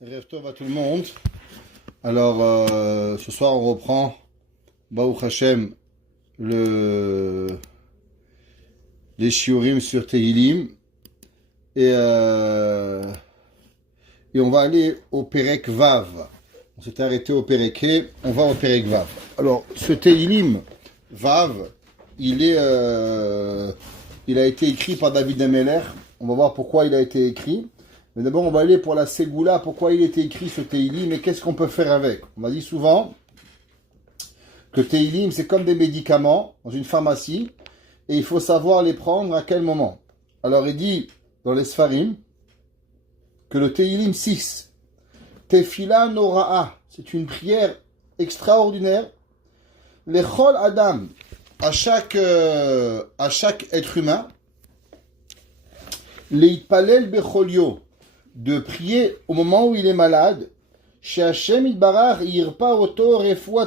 Rev Tov à tout le monde. Alors, ce soir, on reprend, Baruch Hashem, les shiurim sur Tehillim. Et on va aller au Perek Vav. On s'était arrêté au Perek He, on va au Perek Vav. Alors, ce Tehillim Vav, il a été écrit par David Ameler. On va voir pourquoi il a été écrit. Mais d'abord, on va aller pour la Ségoula, pourquoi il était écrit ce Tehillim et qu'est-ce qu'on peut faire avec. On m'a dit souvent que Tehillim, c'est comme des médicaments dans une pharmacie et il faut savoir les prendre à quel moment. Alors, il dit dans les Sfarim que le Tehillim 6, Tefila Nora'a, c'est une prière extraordinaire. Les Chol Adam, à chaque être humain, les Itpalel Becholio, de prier au moment où il est malade, chez Hashem Itbarach Yirpa Oto Refuat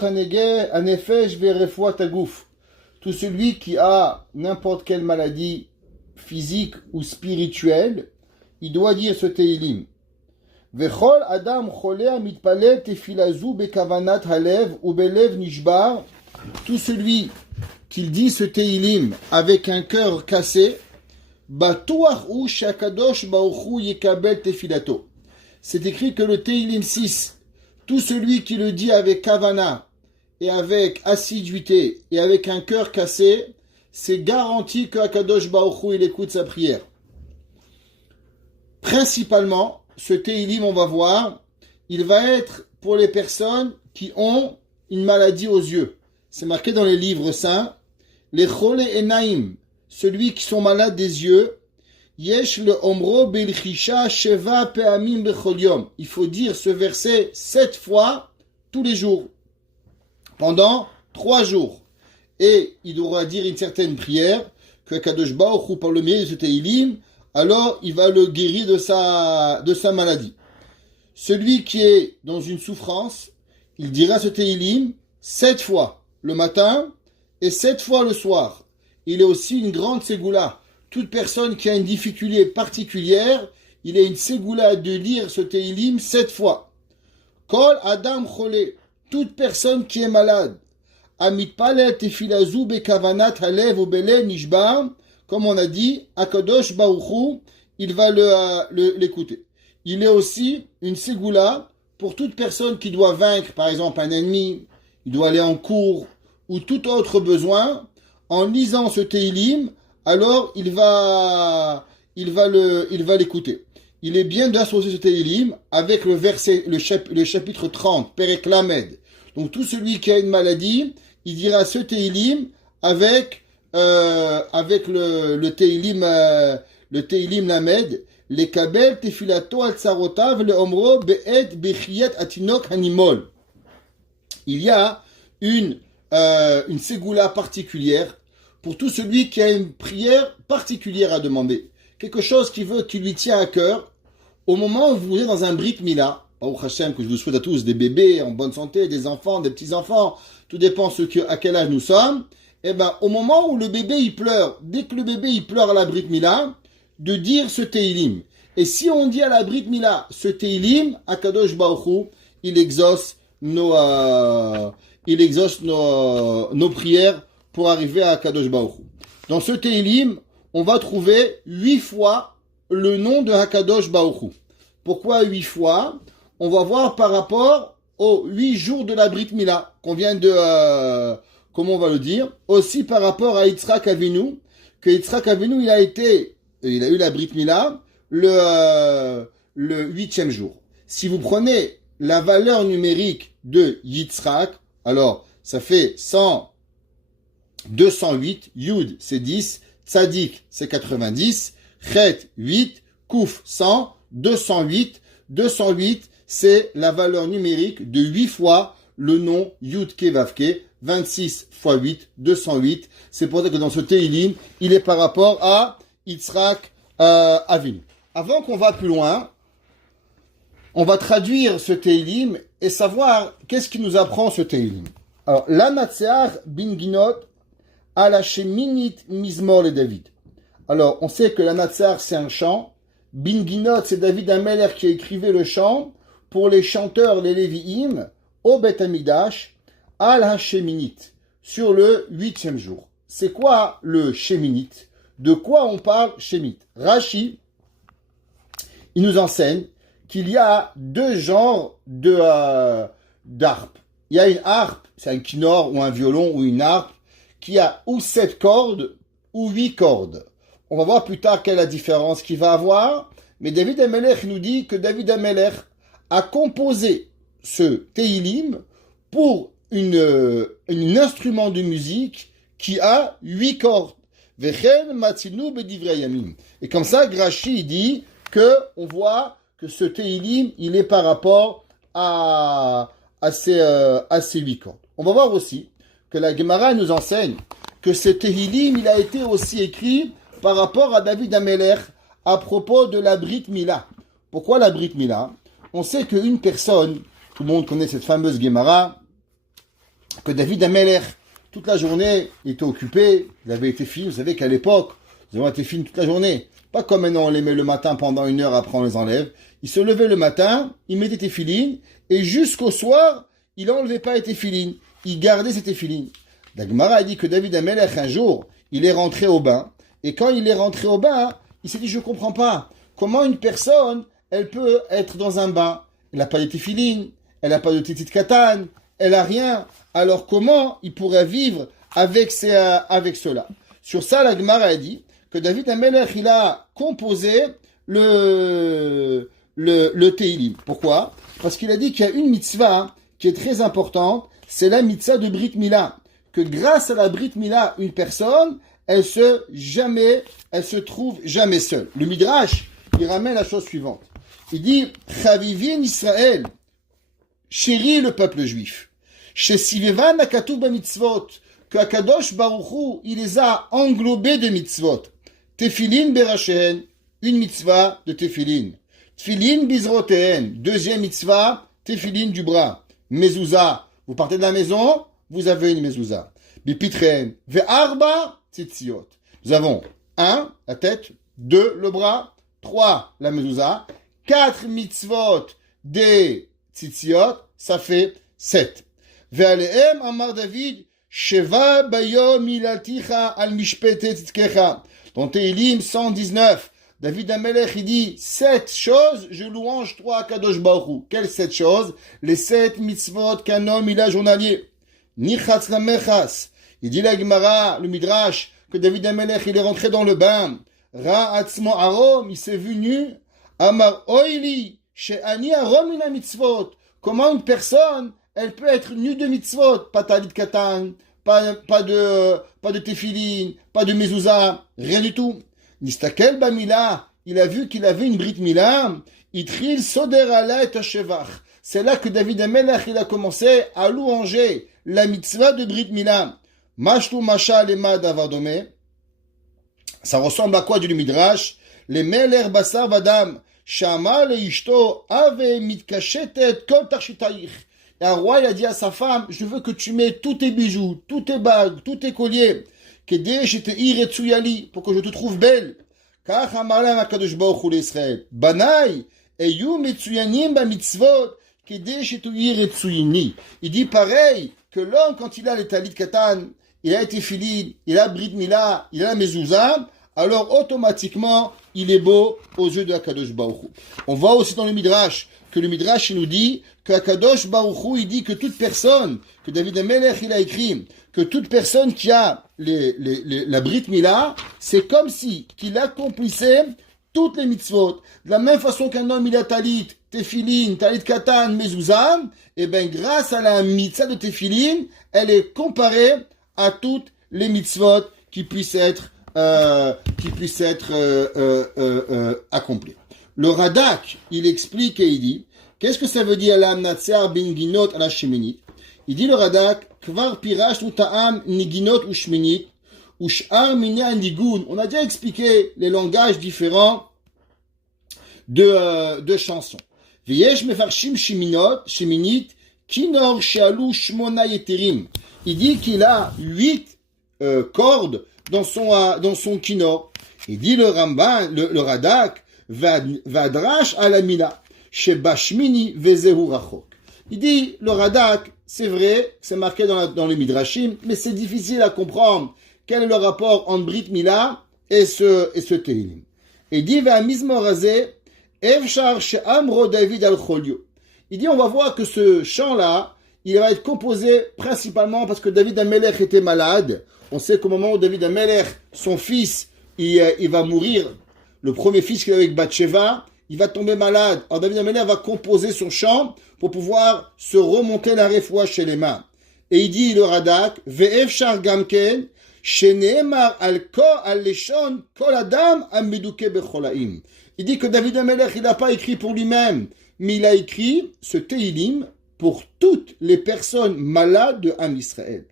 Anefesh Verefuat Agouf. Tout celui qui a n'importe quelle maladie physique ou spirituelle, il doit dire ce Tehillim. Vechol Adam Cholea Mitpalel Tefilazu Bekavanat Halev ou Belev Nishbar. Tout celui qui dit ce Tehillim avec un cœur cassé, c'est écrit que le Tehillim 6, tout celui qui le dit avec kavana et avec assiduité et avec un cœur cassé, c'est garanti que Akadosh Baruch Hu, il écoute sa prière. Principalement, ce Tehillim, on va voir, il va être pour les personnes qui ont une maladie aux yeux. C'est marqué dans les livres saints, les Chole Enaim, celui qui sont malades des yeux, Yesh le omro belchisha sheva peamim bechol yom. Il faut dire ce verset 7 fois tous les jours, pendant 3 jours. Et il devra dire une certaine prière, que Kadosh Baruch Hu, par le milieu de ce Tehillim, alors il va le guérir de sa maladie. Celui qui est dans une souffrance, il dira ce Tehillim 7 fois le matin et 7 fois le soir. Il est aussi une grande ségoula. Toute personne qui a une difficulté particulière, il a une ségoula de lire ce Tehillim 7 fois. Kol Adam Chole, toute personne qui est malade, Amit Palet Tefilazu Bekavanat Halev ou Bele Nishbar, comme on a dit, Akadosh Baruch Hu, il va l'écouter. Il est aussi une ségoula pour toute personne qui doit vaincre, par exemple, un ennemi, il doit aller en cours, ou tout autre besoin. En lisant ce Tehillim, alors il va l'écouter. Il est bien d'associer ce Tehillim avec le verset, le chapitre 30, Perek Lamed. Donc tout celui qui a une maladie, il dira ce Tehillim avec le Tehillim Lamed, les kabel tefilato al tsarotav le omro be'ed bechiyat atinok hanimol. Il y a une ségoula particulière pour tout celui qui a une prière particulière à demander. Quelque chose qui lui tient à cœur. Au moment où vous êtes dans un Brit Mila, Baruch Hashem, que je vous souhaite à tous, des bébés en bonne santé, des enfants, des petits-enfants, tout dépend à quel âge nous sommes, et ben, au moment où le bébé il pleure, dès que le bébé il pleure à la Brit Mila, de dire ce Tehillim. Et si on dit à la Brit Mila ce Tehillim, Akadosh Baruch Hu, il exauce nos prières pour arriver à Kadosh Baruch Hu. Dans ce Tehillim, on va trouver 8 fois le nom de Hakadosh Baruch Hu. Pourquoi 8 fois? On va voir par rapport aux 8 jours de la Brit Mila, qu'on vient de, comment on va le dire, aussi par rapport à Yitzhak Avinu, que Yitzhak Avinu, il a eu la Brit Mila le 8e jour. Si vous prenez la valeur numérique de Yitzhak, alors ça fait 208, Yud c'est 10, Tzadik c'est 90, Chet 8, Kouf 100, 208 c'est la valeur numérique de 8 fois le nom Yud Ke Vav Ke, 26 fois 8, 208. C'est pour ça que dans ce Tehillim, il est par rapport à Yitzhak Avinu. Avant qu'on va plus loin, on va traduire ce Tehillim et savoir qu'est-ce qui nous apprend ce Tehillim. Alors, la Natseach Binginot à la Sheminit Mizmor le David. Alors, on sait que la Natseach c'est un chant. Binginot, c'est David Ameler qui a écrivé le chant pour les chanteurs, les Lévi'im, au Beth Amikdash, al ha-Sheminit, sur le 8e jour. C'est quoi le Sheminit? De quoi on parle Sheminit? Rashi, il nous enseigne qu'il y a deux genres d'harpe. Il y a une harpe, c'est un kinnor ou un violon ou une harpe, qui a ou 7 cordes ou 8 cordes. On va voir plus tard quelle est la différence qu'il va avoir, mais David HaMelech nous dit que David HaMelech a composé ce Teilim pour un instrument de musique qui a 8 cordes. Vechen matzinu bedivrei yamim. Et comme ça, Rashi dit que on voit que ce Teilim, il est par rapport à ces 8 cordes. On va voir aussi que la Gemara nous enseigne que ce Teilim, il a été aussi écrit par rapport à David HaMelech à propos de la Brit Mila. Pourquoi la Brit Mila? On sait qu'une personne, tout le monde connaît cette fameuse Gemara, que David HaMelech, toute la journée, il était occupé, il avait été fini. Vous savez qu'à l'époque, ils ont été finis toute la journée. Pas comme maintenant, on les met le matin pendant 1 heure, après on les enlève. Il se levait le matin, il mettait tes filines, et jusqu'au soir, il n'enlevait pas les téfilines. Il gardait ses téfilines. La Gemara a dit que David HaMelech, un jour, il est rentré au bain, et quand il est rentré au bain, il s'est dit, je ne comprends pas, comment une personne, elle peut être dans un bain. Elle n'a pas de téfilines, elle n'a pas de titit katan, elle n'a rien. Alors comment il pourrait vivre avec cela? Sur ça, la Gemara a dit que David HaMelech, il a composé le Teilim. Pourquoi? Parce qu'il a dit qu'il y a une mitzvah qui est très importante, c'est la mitzvah de Brit Mila. Que grâce à la Brit Mila, une personne, elle se trouve jamais seule. Le Midrash, il ramène la chose suivante. Il dit, Chavivin Israël, chérit le peuple juif. Chez Sivevan Nakatu Mitzvot, que Akadosh Baruch Hu, il les a englobés de mitzvot. Tefilin Berachehen, une mitzvah de Tefilin. Tefilin Bizrotehen, deuxième mitzvah, Tefilin du bras. Mezouza, vous partez de la maison, vous avez une mezouza. Bipitren, Ve'arba Tzitziot. Nous avons 1, la tête, 2, le bras, 3, la mezouza, 4 mitzvot des tzitziot, ça fait 7. Ve'alehem amar David, Sheva bayom ilaticha al mishpete tzitkecha. Dans Teilim 119, David HaMelech, il dit 7 choses, je louange 3 à Kadosh Baruch Hu. Quelles 7 choses? Les 7 mitzvot qu'un homme il a journalier. Nichatz la mechas. Il dit la Gemara, le Midrash, que David HaMelech, il est rentré dans le bain. Ra atzmo arom, il s'est vu nu. Amar oili, she'ani arom ina mitzvot. Comment une personne, elle peut être nue de mitzvot? Pas talit katan, pas de tefilin, pas de mezouza, rien du tout. Nistakel bamila, il a vu qu'il avait une Brit Mila. Itril soder ala et hashevach. C'est là que David HaMelech, il a commencé à louanger la mitzvah de Brit Mila. Mashlu masha lema davadome. Ça ressemble à quoi du Midrash? Les meler basar vadam. Shama le ishto ave mitkashetet kol tarshitaich. Et un roi, il a dit à sa femme, je veux que tu mets tous tes bijoux, tous tes bagues, tous tes colliers, pour que je te trouve belle. Kach amarlam hakadosh baruch hu l'Israël. Banai, eyu metsuyanim ba mitzvot, kedei shetuir etsuyini. Il dit pareil, que l'homme, quand il a les talit katan, il a été filin, il a brit mila, il a la mezouza, alors automatiquement, il est beau aux yeux de Akadosh Baruch Hu. On voit aussi dans le Midrash, que le Midrash il nous dit que Akadosh Baruch Hu, il dit que toute personne, que David HaMelech il a écrit, que toute personne qui a la Brit Mila, c'est comme si qu'il accomplissait toutes les mitzvot. De la même façon qu'un homme il a talit, tefilin, talit katan, mezouza, et bien grâce à la mitzvah de tefilin, elle est comparée à toutes les mitzvot qui puissent être accomplies. Le Radak, il explique et il dit, qu'est-ce que ça veut dire la Natser bin Ginot à la Sheminit? Il dit le Radak, Kvar pirash ta'am niginot ou Sheminit, ou sh'ar minya nigun. On a déjà expliqué les langages différents de chansons. V'yesh mefarshim Sheminit, kinor she'alu shmona yeterim. Il dit qu'il a 8 cordes dans son kinor. Il dit le Ramban, le Radak, Vadrash à la Mila. Sheba Shmini Vezehu Rachok. Il dit, le Radak, c'est vrai, c'est marqué dans les Midrashim, mais c'est difficile à comprendre quel est le rapport entre Brit Mila et ce Tehillim. Et il dit, Ve'amizmor hazeh, Evshar she'amro David al Cholio. Il dit, on va voir que ce chant-là, il va être composé principalement parce que David Amelech était malade. On sait qu'au moment où David Amelech, son fils, il va mourir, le premier fils qu'il a avec Bathsheba, il va tomber malade. Alors David Amelech va composer son chant pour pouvoir se remonter la réfoua chez les mains. Et il dit, le Radak, Ve'efshar gamken, sheneemar al leshon kol adam amiduke becholaim. Il dit que David Amelech, il n'a pas écrit pour lui-même, mais il a écrit ce Tehillim pour toutes les personnes malades de Am Israël.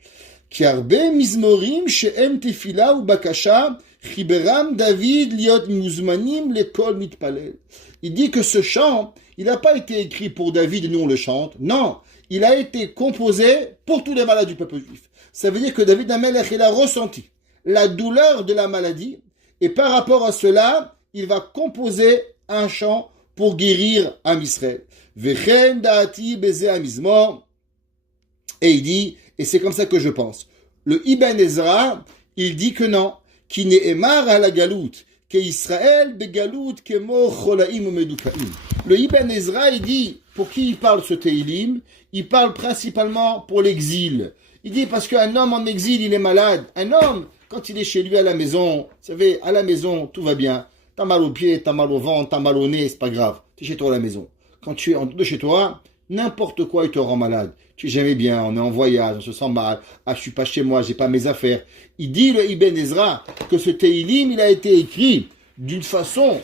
Ki arbe mizmorim she'em tefila ou bakasha chiberam David liot muzmanim lekol mitpalel. Il dit que ce chant, il n'a pas été écrit pour David et nous on le chante. Non, il a été composé pour tous les malades du peuple juif. Ça veut dire que David Amelech, il a ressenti la douleur de la maladie et par rapport à cela, il va composer un chant pour guérir Am Israël. Vechen da'ati beze amizmor. Et il dit, et c'est comme ça que je pense. Le Ibn Ezra, il dit que non, qui ne'emar à la galout, que Israël begalout kemo cholaim ou medukaim. Le Ibn Ezra, il dit, pour qui il parle ce Tehillim? Il parle principalement pour l'exil. Il dit parce qu'un homme en exil, il est malade. Un homme, quand il est chez lui à la maison, vous savez, à la maison, tout va bien. T'as mal aux pieds, t'as mal au ventre, t'as mal au nez, c'est pas grave. T'es chez toi à la maison. Quand tu es de chez toi, n'importe quoi, il te rend malade. Tu es jamais bien, on est en voyage, on se sent mal. Ah, je suis pas chez moi, j'ai pas mes affaires. Il dit, le Ibn Ezra, que ce Tehillim, il a été écrit d'une façon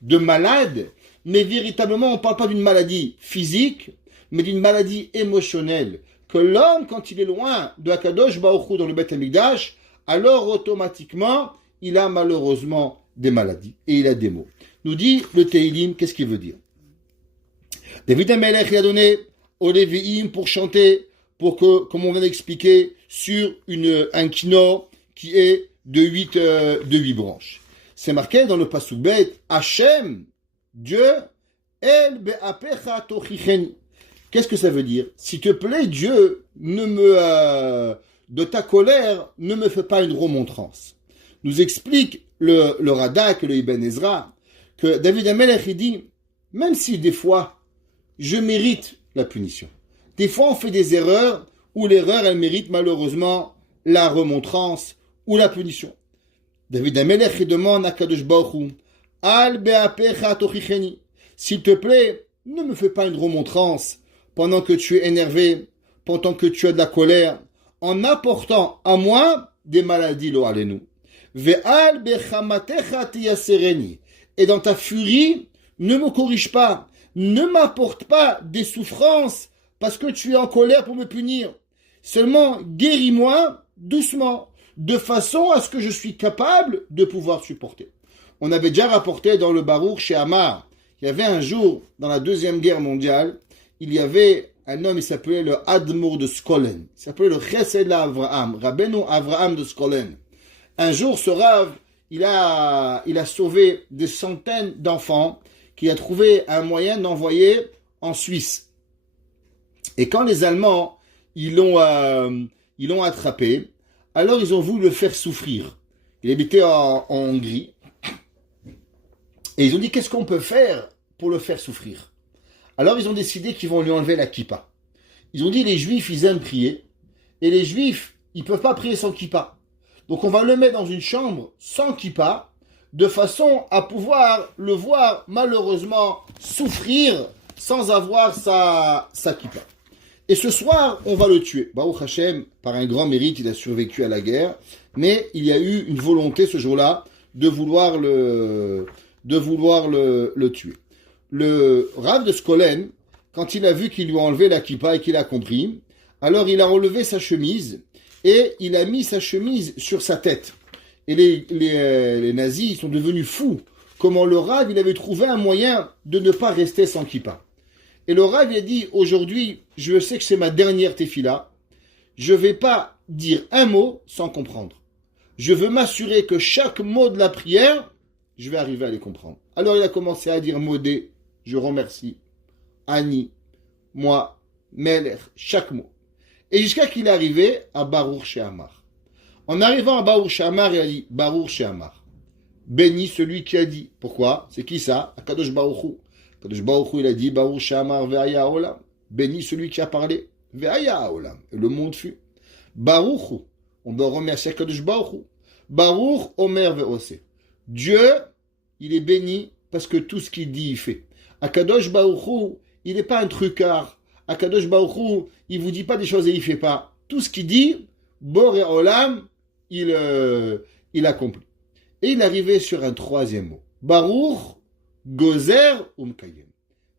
de malade, mais véritablement, on parle pas d'une maladie physique, mais d'une maladie émotionnelle. Que l'homme, quand il est loin de Akadosh Baruch Hu dans le Beth Amikdash, alors automatiquement, il a malheureusement des maladies. Et il a des maux. Nous dit le Tehillim, qu'est-ce qu'il veut dire? David Amelech, il a donné aux Lévi'im pour chanter, pour que, comme on vient d'expliquer, sur un kino qui est de 8 branches. C'est marqué dans le Pasuk Bet, Hachem, Dieu, El be'apecha tochicheni. Qu'est-ce que ça veut dire? S'il te plaît, Dieu, de ta colère, ne me fais pas une remontrance. Nous explique le Radak, le Ibn Ezra, que David Amelech, il dit, même si des fois, je mérite la punition. Des fois, on fait des erreurs où l'erreur, elle mérite malheureusement la remontrance ou la punition. David Amelech, il demande à Kadosh Baruch Hu, Al be'apecha tochicheni. S'il te plaît, ne me fais pas une remontrance pendant que tu es énervé, pendant que tu as de la colère, en apportant à moi des maladies, lo alenu. Ve'al bechamatecha tiyasereni. Et dans ta furie, ne me corrige pas. Ne m'apporte pas des souffrances parce que tu es en colère pour me punir. Seulement, guéris-moi doucement, de façon à ce que je suis capable de pouvoir supporter. On avait déjà rapporté dans le Baruch chez Amar, il y avait un jour, dans la Deuxième Guerre mondiale, il y avait un homme, il s'appelait le Admour de Skolen. Il s'appelait le Chesed Avraham, Rabbeinu Avraham de Skolen. Un jour, ce Rav, il a sauvé des centaines d'enfants qui a trouvé un moyen d'envoyer en Suisse. Et quand les Allemands, ils l'ont attrapé, alors ils ont voulu le faire souffrir. Il habitait en Hongrie. Et ils ont dit, qu'est-ce qu'on peut faire pour le faire souffrir? Alors ils ont décidé qu'ils vont lui enlever la kippa. Ils ont dit, les Juifs, ils aiment prier. Et les Juifs, ils ne peuvent pas prier sans kippa. Donc on va le mettre dans une chambre sans kippa, de façon à pouvoir le voir malheureusement souffrir sans avoir sa kippa. Et ce soir, on va le tuer. Baruch Hashem, par un grand mérite, il a survécu à la guerre, mais il y a eu une volonté ce jour-là de vouloir le tuer. Le Rav de Skolen, quand il a vu qu'ils lui ont enlevé la kippa et qu'il a compris, alors il a relevé sa chemise et il a mis sa chemise sur sa tête. Et les nazis, ils sont devenus fous. Comment le Rav, il avait trouvé un moyen de ne pas rester sans kippa. Et le Rav, il a dit, aujourd'hui, je sais que c'est ma dernière tefila, je ne vais pas dire un mot sans comprendre. Je veux m'assurer que chaque mot de la prière, je vais arriver à les comprendre. Alors il a commencé à dire modé, je remercie. Ani, moi, Melech, chaque mot. Et jusqu'à qu'il est arrivé à Baruch She'amar. En arrivant à Baruch She'amar, il a dit Baruch She'amar. Béni celui qui a dit. Pourquoi? C'est qui ça? Akadosh Baruch Hu. Akadosh Baruch Hu, il a dit Baruch She'amar ve'aya olam. Béni celui qui a parlé. Ve'aya olam. Et le monde fut. Baruch Hu. On doit remercier Akadosh Baruch Hu. Baruch Omer ve'ose. Dieu, il est béni parce que tout ce qu'il dit, il fait. Akadosh Baruch Hu, il n'est pas un trucard. Akadosh Baruch Hu, il vous dit pas des choses et il fait pas. Tout ce qu'il dit, Boré Olam, il accomplit. Et il arrivait sur un troisième mot. Baruch Gozer Umkayem.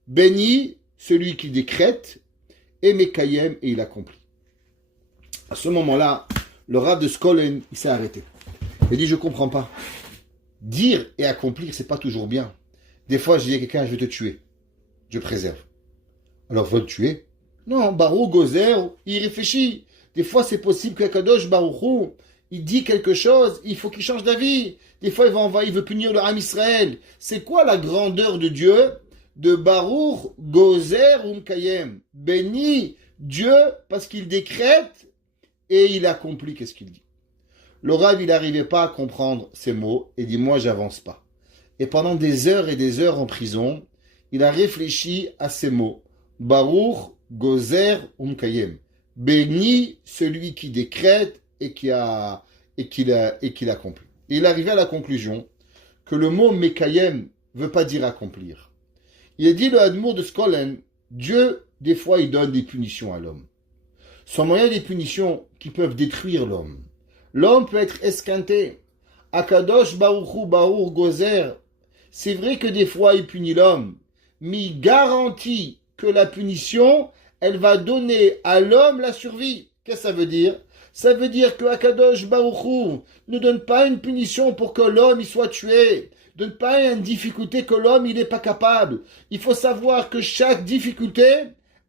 Béni celui qui décrète et Mekayem et il accomplit. À ce moment-là, le Rav de Skolen, il s'est arrêté. Il dit, je comprends pas. Dire et accomplir, c'est pas toujours bien. Des fois, je dis à quelqu'un, je vais te tuer. Je préserve. Alors, faut le tuer. Non, Baruch Gozer, il réfléchit. Des fois, c'est possible qu'Akadosh Baruch Hu, il dit quelque chose, il faut qu'il change d'avis. Des fois, il veut punir le Ham Israël. C'est quoi la grandeur de Dieu? De Baruch Gozer Umkayem. Béni Dieu parce qu'il décrète et il accomplit qu'est-ce qu'il dit. Le Rav, il n'arrivait pas à comprendre ces mots et dit, moi, j'avance pas. Et pendant des heures et des heures en prison, il a réfléchi à ces mots. Baruch Gozer Umkayem. Béni celui qui décrète et qui accomplit. Et il arrivait à la conclusion que le mot Mekayem ne veut pas dire accomplir. Il a dit le Admour de Skolen, Dieu, des fois, il donne des punitions à l'homme. Sans moyen des punitions qui peuvent détruire l'homme. L'homme peut être esquinté. Akadosh Baruch Hu Baruch Gozer. C'est vrai que des fois, il punit l'homme. Mais il garantit que la punition, elle va donner à l'homme la survie. Qu'est-ce que ça veut dire? Ça veut dire que Akadosh Baruch Hu ne donne pas une punition pour que l'homme il soit tué. Ne donne pas une difficulté que l'homme il n'est pas capable. Il faut savoir que chaque difficulté,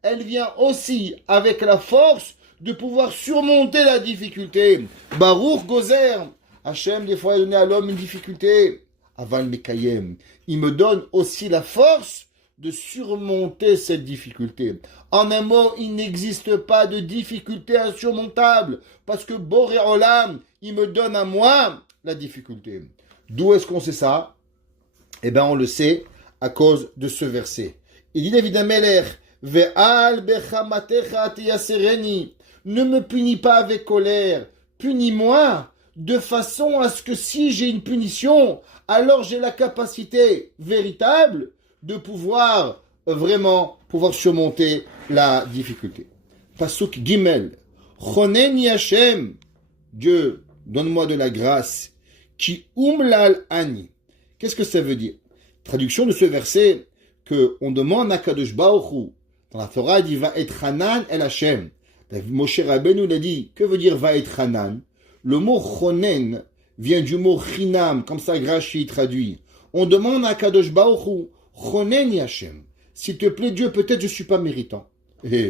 elle vient aussi avec la force de pouvoir surmonter la difficulté. Baruch Gozer. Hachem, des fois, il donne à l'homme une difficulté. Aval Mekayem. Il me donne aussi la force de surmonter cette difficulté. En un mot, il n'existe pas de difficulté insurmontable. Parce que Boré Olam, il me donne à moi la difficulté. D'où est-ce qu'on sait ça? Eh bien, on le sait à cause de ce verset. Il dit David Amelech, Ve'al bechamatecha tiyasereni. Ne me punis pas avec colère, punis-moi de façon à ce que si j'ai une punition, alors j'ai la capacité véritable de pouvoir pouvoir surmonter la difficulté. Pasuk Gimel, Choneni Hashem, Dieu, donne-moi de la grâce, Ki umlal ani. Qu'est-ce que ça veut dire? Traduction de ce verset, que on demande à Kadosh Baruch Hu, dans la Torah, il dit va être Hanan el Hashem. Moshe Rabbeinu l'a dit. Que veut dire va être Hanan? Le mot chonen vient du mot chinam, comme ça Rashi traduit. On demande à Kadosh Baruch Hu, chonen Hashem. S'il te plaît, Dieu, peut-être je suis pas méritant.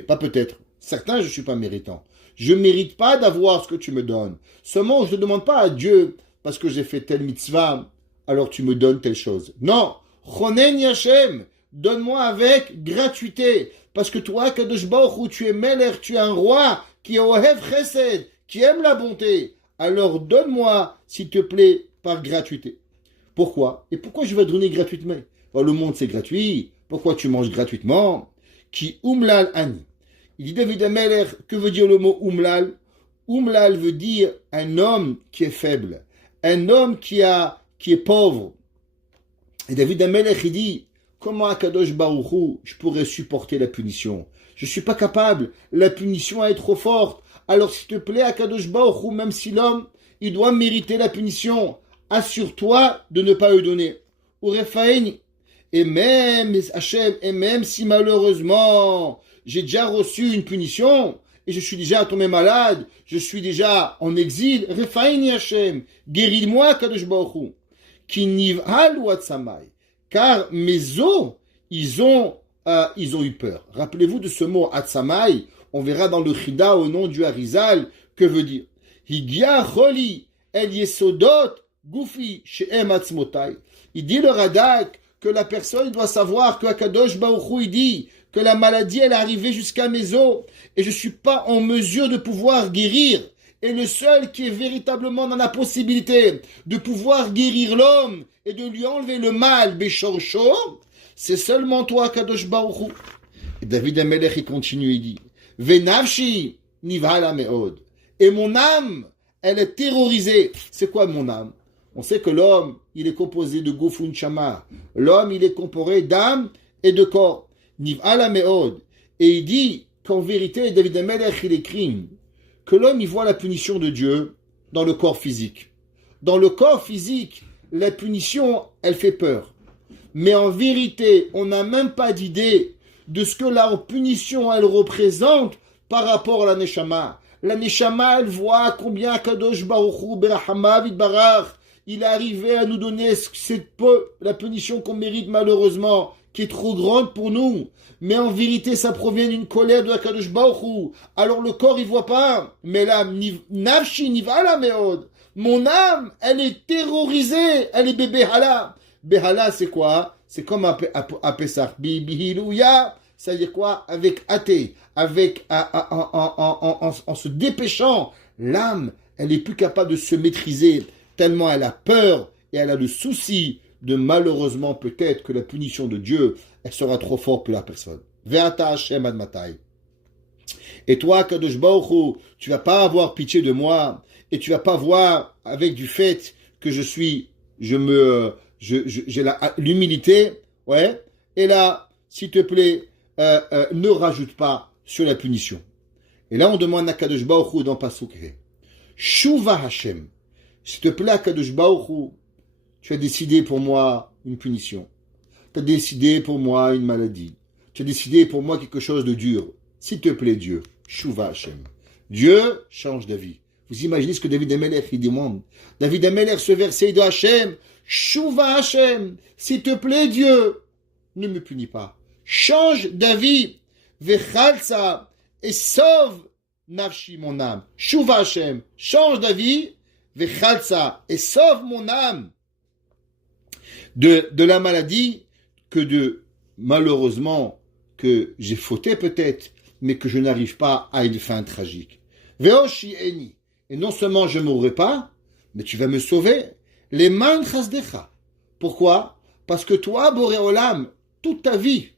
Pas peut-être. Certains, je suis pas méritant. Je mérite pas d'avoir ce que tu me donnes. Seulement, je ne demande pas à Dieu parce que j'ai fait telle mitzvah, alors tu me donnes telle chose. Non, chonen Hashem. Donne-moi avec gratuité. Parce que toi, Kadosh Baruch Hu, tu es Melech, tu es un roi qui est Ohev Chesed, qui aime la bonté. Alors donne-moi, s'il te plaît, par gratuité. Pourquoi? Et pourquoi je vais donner gratuitement? Le monde, c'est gratuit. Pourquoi tu manges gratuitement? Qui umlal ani. Il dit David Amelech, que veut dire le mot umlal? Umlal veut dire un homme qui est faible. Un homme qui est pauvre. Et David Amelech, il dit, comment à Kadosh Baruch Hu, je pourrais supporter la punition? Je ne suis pas capable. La punition est trop forte. Alors, s'il te plaît, à Kadosh Baruch Hu, même si l'homme, il doit mériter la punition, assure-toi de ne pas le donner. Ou Rephaïn. Et même, Hachem, et même si malheureusement, j'ai déjà reçu une punition, et je suis déjà tombé malade, je suis déjà en exil, Rephaïn Hachem, guéris-moi, Kadosh Baruch Hu. Ki niv'al watsamai. Car mes os, ils ont eu peur. Rappelez-vous de ce mot Atsamai, on verra dans le Chida au nom du Harizal, que veut dire Higia choli el yesodot gufi she'em atzmotai. Il dit le Radak que la personne doit savoir que Akadosh Baruch Hu, il dit que la maladie, elle est arrivée jusqu'à mes os, et je ne suis pas en mesure de pouvoir guérir. Et le seul qui est véritablement dans la possibilité de pouvoir guérir l'homme et de lui enlever le mal, Béchorcho, c'est seulement toi, Kadosh Baruch Hu. Et David Amelech, il continue, il dit, Venavshi nivala meod. Et mon âme, elle est terrorisée. C'est quoi mon âme? On sait que l'homme, il est composé de Gufun Shamar. L'homme, il est composé d'âme et de corps. Nivala meod. Et il dit qu'en vérité, David Amelech, il écrit que l'homme, il voit la punition de Dieu dans le corps physique. Dans le corps physique, la punition, elle fait peur. Mais en vérité, on n'a même pas d'idée de ce que la punition, elle représente par rapport à la Neshama. La Neshama, elle voit combien Kadosh Baruch Hu, Berachama, Vidbarach, il est arrivé à nous donner la punition qu'on mérite malheureusement, qui est trop grande pour nous. Mais en vérité, ça provient d'une colère de la Kadosh Baruch Hu. Alors le corps, il voit pas. Mais l'âme, Nafshi Nivala Meod. Mon âme, elle est terrorisée. Elle est Behala. Behala, c'est quoi? C'est comme à Pessah. Bihilouya, ça veut dire quoi? Avec athée. Avec, en se dépêchant. L'âme, elle n'est plus capable de se maîtriser. Tellement elle a peur et elle a le souci de malheureusement peut-être que la punition de Dieu, elle sera trop forte pour la personne. Ve'ata Hashem ad matai. Et toi, Kadosh Baruch Hu, tu vas pas avoir pitié de moi et tu vas pas voir avec du fait que j'ai l'humilité, ouais. Et là, s'il te plaît, ne rajoute pas sur la punition. Et là, on demande à Kadosh Baruch Hu dans Pasuk He. Shuva Hashem. S'il te plaît, Kadosh Baruch Hu, tu as décidé pour moi une punition. Tu as décidé pour moi une maladie. Tu as décidé pour moi quelque chose de dur. S'il te plaît, Dieu, Shuva Hashem. Dieu change d'avis. Vous imaginez ce que David Amelech il demande. David Amelech, ce verset de Hashem, Shuva Hashem. S'il te plaît, Dieu, ne me punis pas. Change d'avis. Vechalsa et sauve Nafshi, mon âme. Shuva Hashem. Change d'avis. Vechalsa et sauve mon âme. De la maladie malheureusement, que j'ai fauté peut-être, mais que je n'arrive pas à une fin tragique. Veoshi eni. Et non seulement je ne mourrai pas, mais tu vas me sauver. Les man chasdecha. Pourquoi? Parce que toi, Boré Olam, toute ta vie,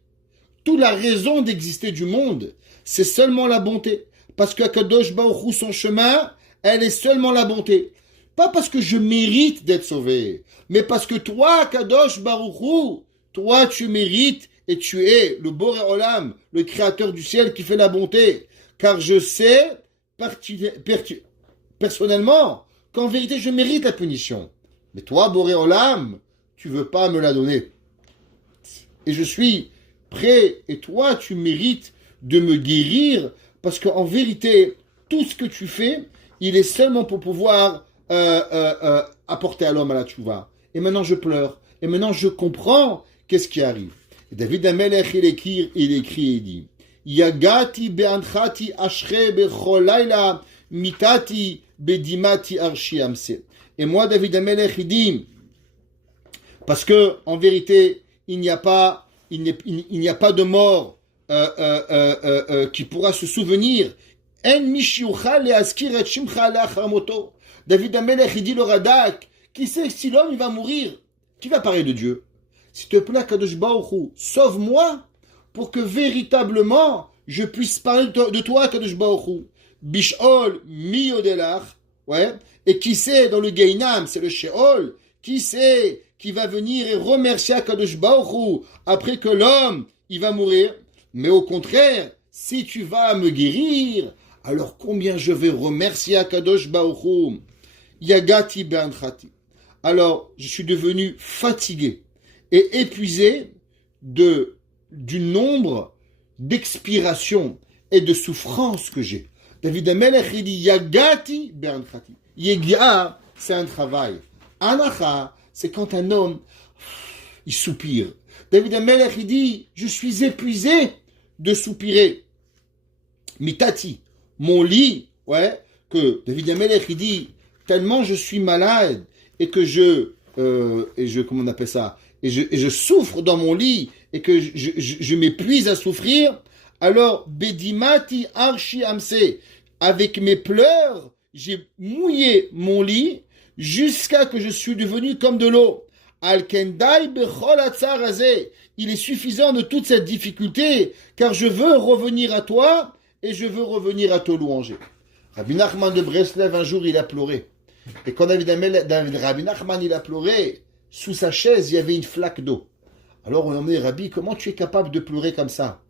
toute la raison d'exister du monde, c'est seulement la bonté. Parce que Kadosh Baruch Hu, son chemin, elle est seulement la bonté. Pas parce que je mérite d'être sauvé, mais parce que toi, Kadosh Baruch Hu, toi tu mérites et tu es le Boré Olam, le créateur du ciel qui fait la bonté. Car je sais personnellement qu'en vérité je mérite la punition. Mais toi, Boré Olam, tu veux pas me la donner. Et je suis prêt, et toi tu mérites de me guérir, parce qu'en vérité, tout ce que tu fais, il est seulement pour pouvoir apporter à l'homme à la tchouva. Et maintenant je pleure. Et maintenant je comprends qu'est-ce qui arrive. Et David Amelech, il écrit et dit, Yagati be'anchati ashre becholayla mitati bedimati arshi amse. Et moi, David Amelech, il dit, parce que en vérité, il n'y a pas de mort qui pourra se souvenir. En mishiucha leaskir et shimcha leachramoto. David Amelech, il dit le Radak, qui sait si l'homme il va mourir? Qui va parler de Dieu? S'il te plaît, Kadosh Baruch Hu, sauve-moi pour que véritablement je puisse parler de toi, Kadosh Baruch Hu. Bishol miyodelach, ouais. Et qui sait dans le Gainam, c'est le Sheol, qui sait qui va venir et remercier Kadosh Baruch Hu après que l'homme il va mourir? Mais au contraire, si tu vas me guérir, alors combien je vais remercier Kadosh Baruch Hu. Yagati be'anchati. Alors, je suis devenu fatigué et épuisé du nombre d'expirations et de souffrances que j'ai. David Amelech, il dit Yagati be'anchati. Yegia, c'est un travail. Anacha, c'est quand un homme, il soupire. David Amelech, il dit, je suis épuisé de soupirer. Mitati, mon lit, ouais, que David Amelech, il dit, tellement je suis malade et que comment on appelle ça, et je souffre dans mon lit et que je m'épuise à souffrir, alors Bedimati Arshi Amse, avec mes pleurs, j'ai mouillé mon lit jusqu'à que je suis devenu comme de l'eau. Al-Kendai Bechol Atzar Hazeh. Il est suffisant de toute cette difficulté, car je veux revenir à toi et je veux revenir à te louanger. Rabbi Nachman de Breslev, un jour, il a pleuré. Et quand Rabbi Nachman, il a pleuré, sous sa chaise, il y avait une flaque d'eau. Alors on a dit, Rabbi, comment tu es capable de pleurer comme ça?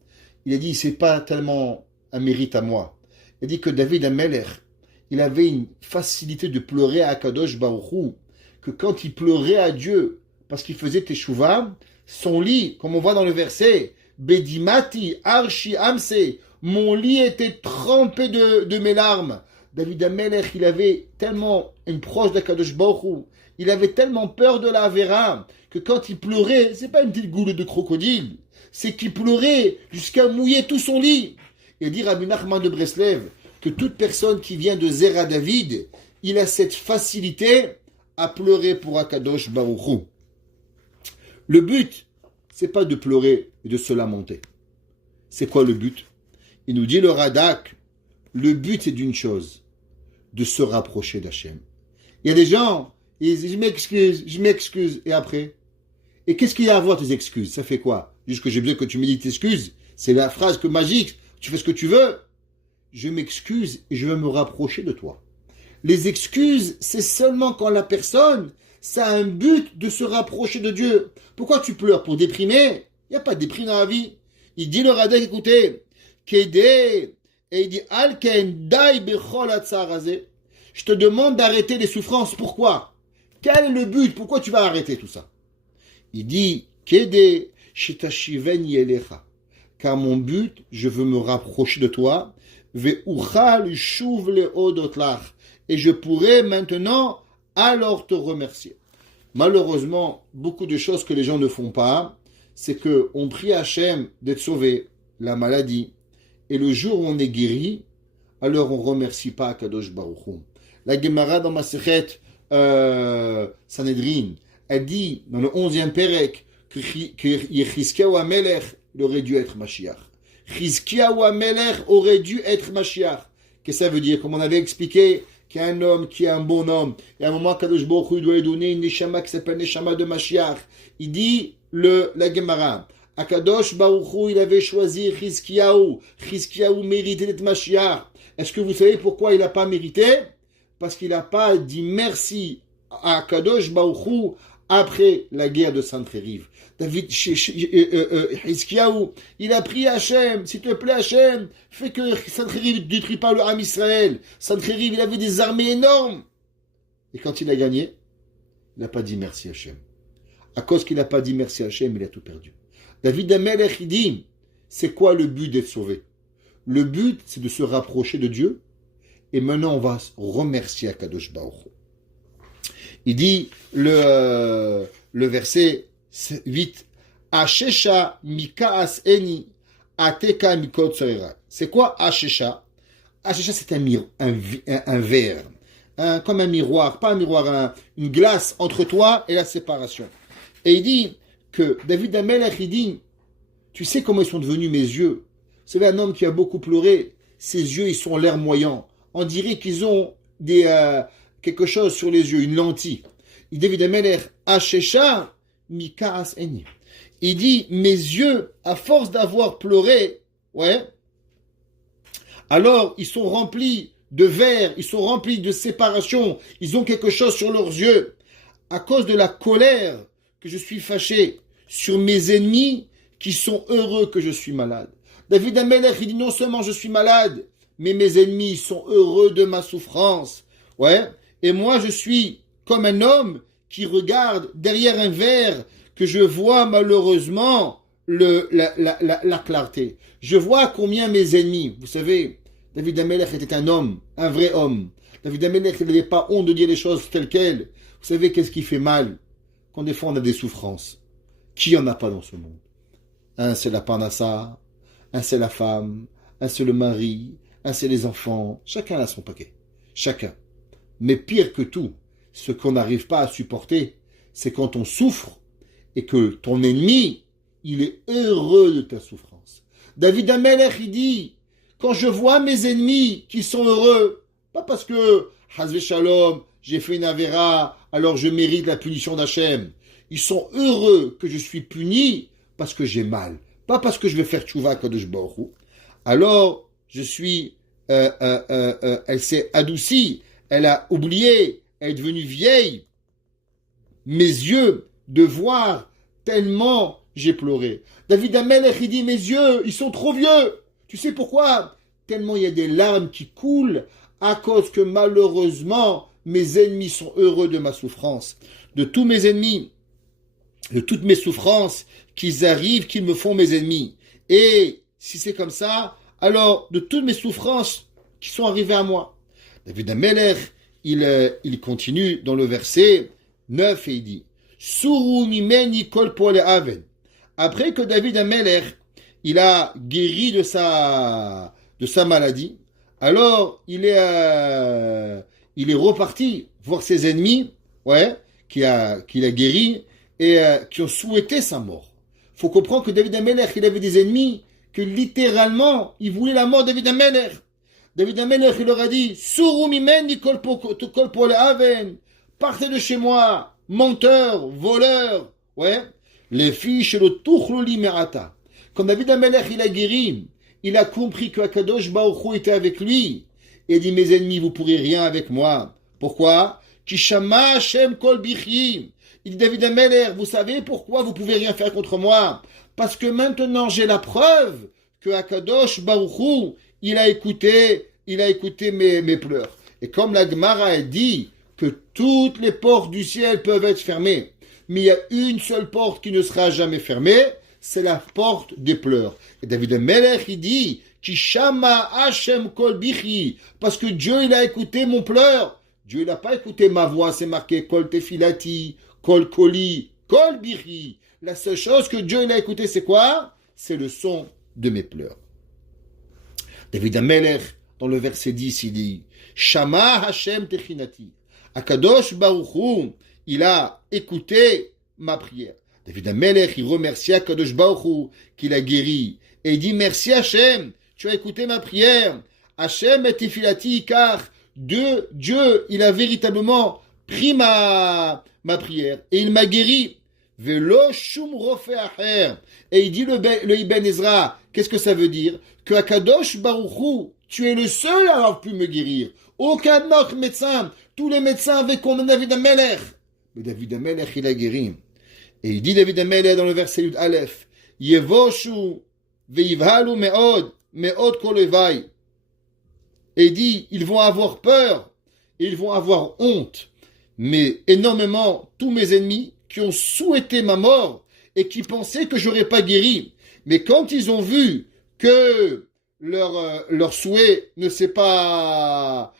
Il a dit, c'est pas tellement un mérite à moi. Il a dit que David Amelech, il avait une facilité de pleurer à Akadosh Baruch Hu, que quand il pleurait à Dieu, parce qu'il faisait Teshuvah, son lit, comme on voit dans le verset, Bedimati Arshi Amse, mon lit était trempé de mes larmes. David Amelech, il avait tellement une proche d'Akadosh Baruch Hu, il avait tellement peur de la Avera, que quand il pleurait, c'est pas une petite goule de crocodile, c'est qu'il pleurait jusqu'à mouiller tout son lit. Et dit Rabbi Nachman de Breslev que toute personne qui vient de Zera David, il a cette facilité à pleurer pour Akadosh Baruch Hu. Le but, c'est pas de pleurer et de se lamenter. C'est quoi le but? Il nous dit le Radak, le but est d'une chose, de se rapprocher d'Hachem. Il y a des gens, ils disent je m'excuse, et après? Et qu'est-ce qu'il y a à voir tes excuses? Ça fait quoi? Juste que j'ai besoin que tu me dises tes excuses. C'est la phrase que magique, tu fais ce que tu veux. Je m'excuse et je veux me rapprocher de toi. Les excuses, c'est seulement quand la personne, ça a un but de se rapprocher de Dieu. Pourquoi tu pleures? Pour déprimer? Il n'y a pas de déprime dans la vie. Il dit le Radak, écoutez, Kédé, et il dit Alken dai bechol atzar hazeh. Je te demande d'arrêter les souffrances. Pourquoi? Quel est le but? Pourquoi tu vas arrêter tout ça? Il dit Kédé shetashiveni elecha. Car mon but, je veux me rapprocher de toi. Ve'uchal shuv leodot lach. Et je pourrai maintenant alors te remercier. Malheureusement, beaucoup de choses que les gens ne font pas, c'est qu'on prie Hachem d'être sauvé, la maladie, et le jour où on est guéri, alors on ne remercie pas Akadosh Baruch Hu. La Gemara dans Masechet Sanhedrin, elle dit dans le 11e Perek que Chizkiyahu HaMelech aurait dû être Mashiach. Chizkiyahu HaMelech aurait dû être Mashiach. Qu'est-ce que ça veut dire? Comme on avait expliqué, qu'il y a un homme qui est un bon homme, et à un moment, Kadosh Baruch Hu doit lui donner une neshama qui s'appelle neshama de Mashiach. Il dit, la Gemara, Akadosh Baruch Hu, il avait choisi Chizkiyahu. Chizkiyahu méritait d'être Mashiach. Est-ce que vous savez pourquoi il n'a pas mérité? Parce qu'il n'a pas dit merci à Akadosh Baruch Hu après la guerre de Sancheriv. David Chizkiyahu, il a prié Hachem, s'il te plaît Hachem, fais que Sancheriv ne détruise pas le Ham Israël. Sancheriv, il avait des armées énormes. Et quand il a gagné, il n'a pas dit merci Hachem. À cause qu'il n'a pas dit merci Hachem, il a tout perdu. David Amelech, il dit, c'est quoi le but d'être sauvé? Le but, c'est de se rapprocher de Dieu. Et maintenant, on va remercier Akadosh Baruch Hu. Il dit, le verset 8, Ashesha mikaas eni ateka mikot tsorera. C'est quoi Ashesha? Ashesha, c'est un verre, comme un miroir, pas un miroir, une glace entre toi et la séparation. Et il dit que David Amelech, il dit, tu sais comment ils sont devenus mes yeux? Vous savez, un homme qui a beaucoup pleuré, ses yeux, ils sont larmoyants. On dirait qu'ils ont quelque chose sur les yeux, une lentille. Il dit David Amelech, Ashesha mikaas eni. Il dit, mes yeux, à force d'avoir pleuré, ouais, alors ils sont remplis de verre, ils sont remplis de séparation, ils ont quelque chose sur leurs yeux. À cause de la colère que je suis fâché sur mes ennemis qui sont heureux que je suis malade. David Amelech, il dit, non seulement je suis malade, mais mes ennemis sont heureux de ma souffrance. Ouais, et moi je suis comme un homme qui regarde derrière un verre que je vois malheureusement la clarté. Je vois combien mes ennemis, vous savez, David Amelech était un homme, un vrai homme. David Amelech, il n'avait pas honte de dire les choses telles quelles. Vous savez qu'est-ce qui fait mal? Quand des fois on a des souffrances. Qui en a pas dans ce monde? Un c'est la parnassa, un c'est la femme, un c'est le mari, un c'est les enfants. Chacun a son paquet. Chacun. Mais pire que tout, ce qu'on n'arrive pas à supporter, c'est quand on souffre et que ton ennemi, il est heureux de ta souffrance. David Amelech, il dit, quand je vois mes ennemis qui sont heureux, pas parce que, Hazve Shalom, j'ai fait une avéra, alors je mérite la punition d'Hachem. Ils sont heureux que je suis puni parce que j'ai mal, pas parce que je vais faire tchouva Kadosh Baruch Hu. Alors, elle s'est adoucie, elle a oublié, elle est devenue vieille. Mes yeux de voir tellement j'ai pleuré. David Amelech, il dit, mes yeux, ils sont trop vieux. Tu sais pourquoi? Tellement il y a des larmes qui coulent à cause que malheureusement, mes ennemis sont heureux de ma souffrance. De tous mes ennemis, de toutes mes souffrances, qu'ils arrivent, qu'ils me font mes ennemis. Et si c'est comme ça, alors de toutes mes souffrances qui sont arrivées à moi. David Amelech, il continue dans le verset 9 et il dit, Suru mimeni kol poale aven. Après que David Amelech, il a guéri de sa maladie, alors il est reparti voir ses ennemis, qu'il a guéri et qui ont souhaité sa mort. Faut comprendre que David Amelech, il avait des ennemis que littéralement, ils voulaient la mort de David Amelech. David Amelech, il leur a dit, Suru mimeni kol poale aven. Partez de chez moi, menteur, voleur, les filles chez le Tuchloli Merata. Quand David Amelech, il a guéri, il a compris que Akadosh Baruch Hu était avec lui. Et il dit, mes ennemis, vous pourrez rien avec moi. Pourquoi? Kishama Hashem Kol Bichi. Il dit, David Amelech, vous savez pourquoi vous pouvez rien faire contre moi? Parce que maintenant, j'ai la preuve que Akadosh Baruch Hu, il a écouté mes pleurs. Et comme la Gemara a dit que toutes les portes du ciel peuvent être fermées, mais il y a une seule porte qui ne sera jamais fermée, c'est la porte des pleurs. Et David Amelech, il dit, Kishama Hashem Kol Bichi, parce que Dieu, il a écouté mon pleur. Dieu, il n'a pas écouté ma voix, c'est marqué Kol Tefilati, Kol Koli, Kol Bichi. La seule chose que Dieu, il a écouté, c'est quoi? C'est le son de mes pleurs. David Amelech, dans le verset 10, il dit, Shama Hashem Techinati. Akadosh Baruch Hu, il a écouté ma prière. David Amelech, il remercie Akadosh Baruch Hu qu'il a guéri. Et il dit, merci Hashem, tu as écouté ma prière. Hashem et Tefilati, car Dieu, il a véritablement pris ma prière. Et il m'a guéri. Velo shum rofe acher. Et il dit le Ibn Ezra, qu'est-ce que ça veut dire? Que Akadosh Baruch Hu, tu es le seul à avoir pu me guérir. Aucun autre médecin. Tous les médecins avaient condamné David Amelech. Mais David Amelech, il a guéri. Et il dit David Amelech dans le verset Yud Aleph, Yevoshu veivhalu meod kol evai. Et il dit, ils vont avoir peur, et ils vont avoir honte. Mais énormément, tous mes ennemis qui ont souhaité ma mort et qui pensaient que j'aurais pas guéri. Mais quand ils ont vu que leur souhait ne s'est pas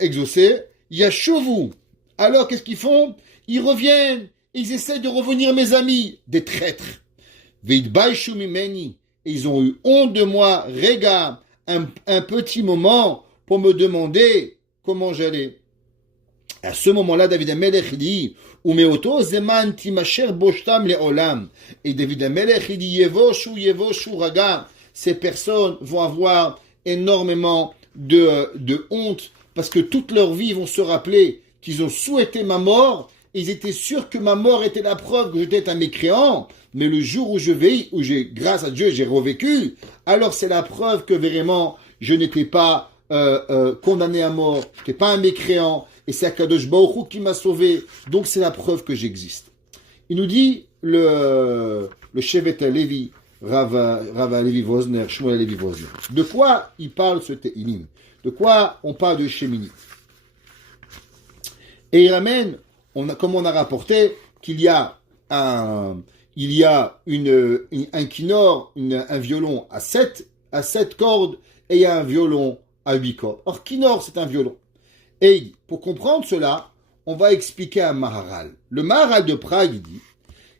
exaucé, Yashovu. Alors qu'est-ce qu'ils font? Ils reviennent, ils essaient de revenir mes amis, des traîtres. Veidbaishu mimeni. Et ils ont eu honte de moi, Rega, un petit moment pour me demander comment j'allais. À ce moment-là, David Amelech dit, Umeoto zeman timasher boshtam leolam. Et David Amelech dit, Yevoshu raga. Ces personnes vont avoir énormément de honte parce que toute leur vie, ils vont se rappeler qu'ils ont souhaité ma mort. Ils étaient sûrs que ma mort était la preuve que j'étais un mécréant. Mais le jour où grâce à Dieu, j'ai revécu, alors c'est la preuve que vraiment, je n'étais pas condamné à mort. Je n'étais pas un mécréant. Et c'est Akadosh Baruch Hu qui m'a sauvé. Donc c'est la preuve que j'existe. Il nous dit le Shevet Levi, Rav Levi Vosner, Shmuel Levi Vosner. De quoi il parle ce Tehillim? De quoi on parle de Shemini? Et il ramène, comme on a rapporté, qu'il y a un kinnor, un violon à 7 cordes, et il y a un violon à 8 cordes. Or, kinnor, c'est un violon. Et pour comprendre cela, on va expliquer un Maharal. Le Maharal de Prague, il dit,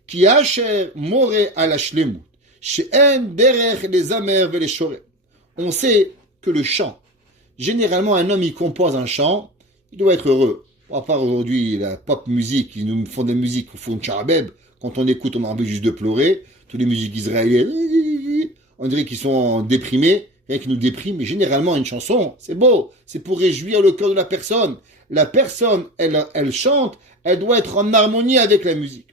Ki asher more al hashlemut, she'en derech les amer ve les shore. On sait que le chant, généralement un homme il compose un chant, il doit être heureux. À part aujourd'hui la pop musique, ils nous font des musiques, ils font une charabeb, quand on écoute on a envie juste de pleurer. Tous les musiques israéliennes, on dirait qu'ils sont déprimés, rien qui nous déprime, mais généralement une chanson, c'est beau, c'est pour réjouir le cœur de la personne. La personne, elle chante, elle doit être en harmonie avec la musique.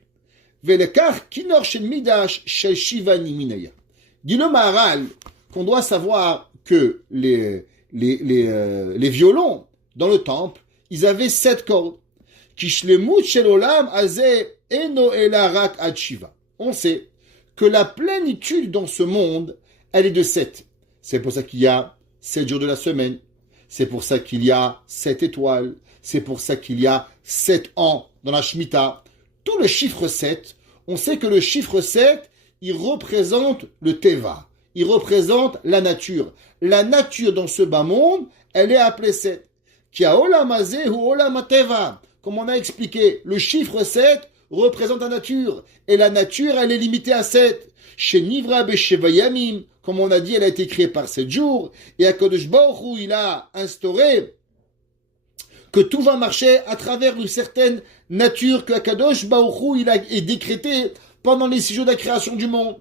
Velekar kinor shel midash shel shivani minaya. Dit le Maharal qu'on doit savoir que les violons dans le temple, ils avaient 7 cordes. Kishlemut shel olam azeh eno elarak ad shiva. On sait que la plénitude dans ce monde, elle est de 7. C'est pour ça qu'il y a 7 jours de la semaine. C'est pour ça qu'il y a 7 étoiles. C'est pour ça qu'il y a 7 ans dans la Shemitah. Tout le chiffre 7, on sait que le chiffre 7, il représente le Teva. Il représente la nature. La nature dans ce bas monde, elle est appelée 7. Ki haolam hazeh hu olam hateva. Comme on a expliqué, le chiffre 7 représente la nature. Et la nature, elle est limitée à 7. Chez Nivra Besheva Yamim, comme on a dit, elle a été créée par 7 jours. Et HaKadosh Baruch Hu, il a instauré que tout va marcher à travers une certaine nature que HaKadosh Baruch Hu, il a décrété pendant les 6 jours de la création du monde.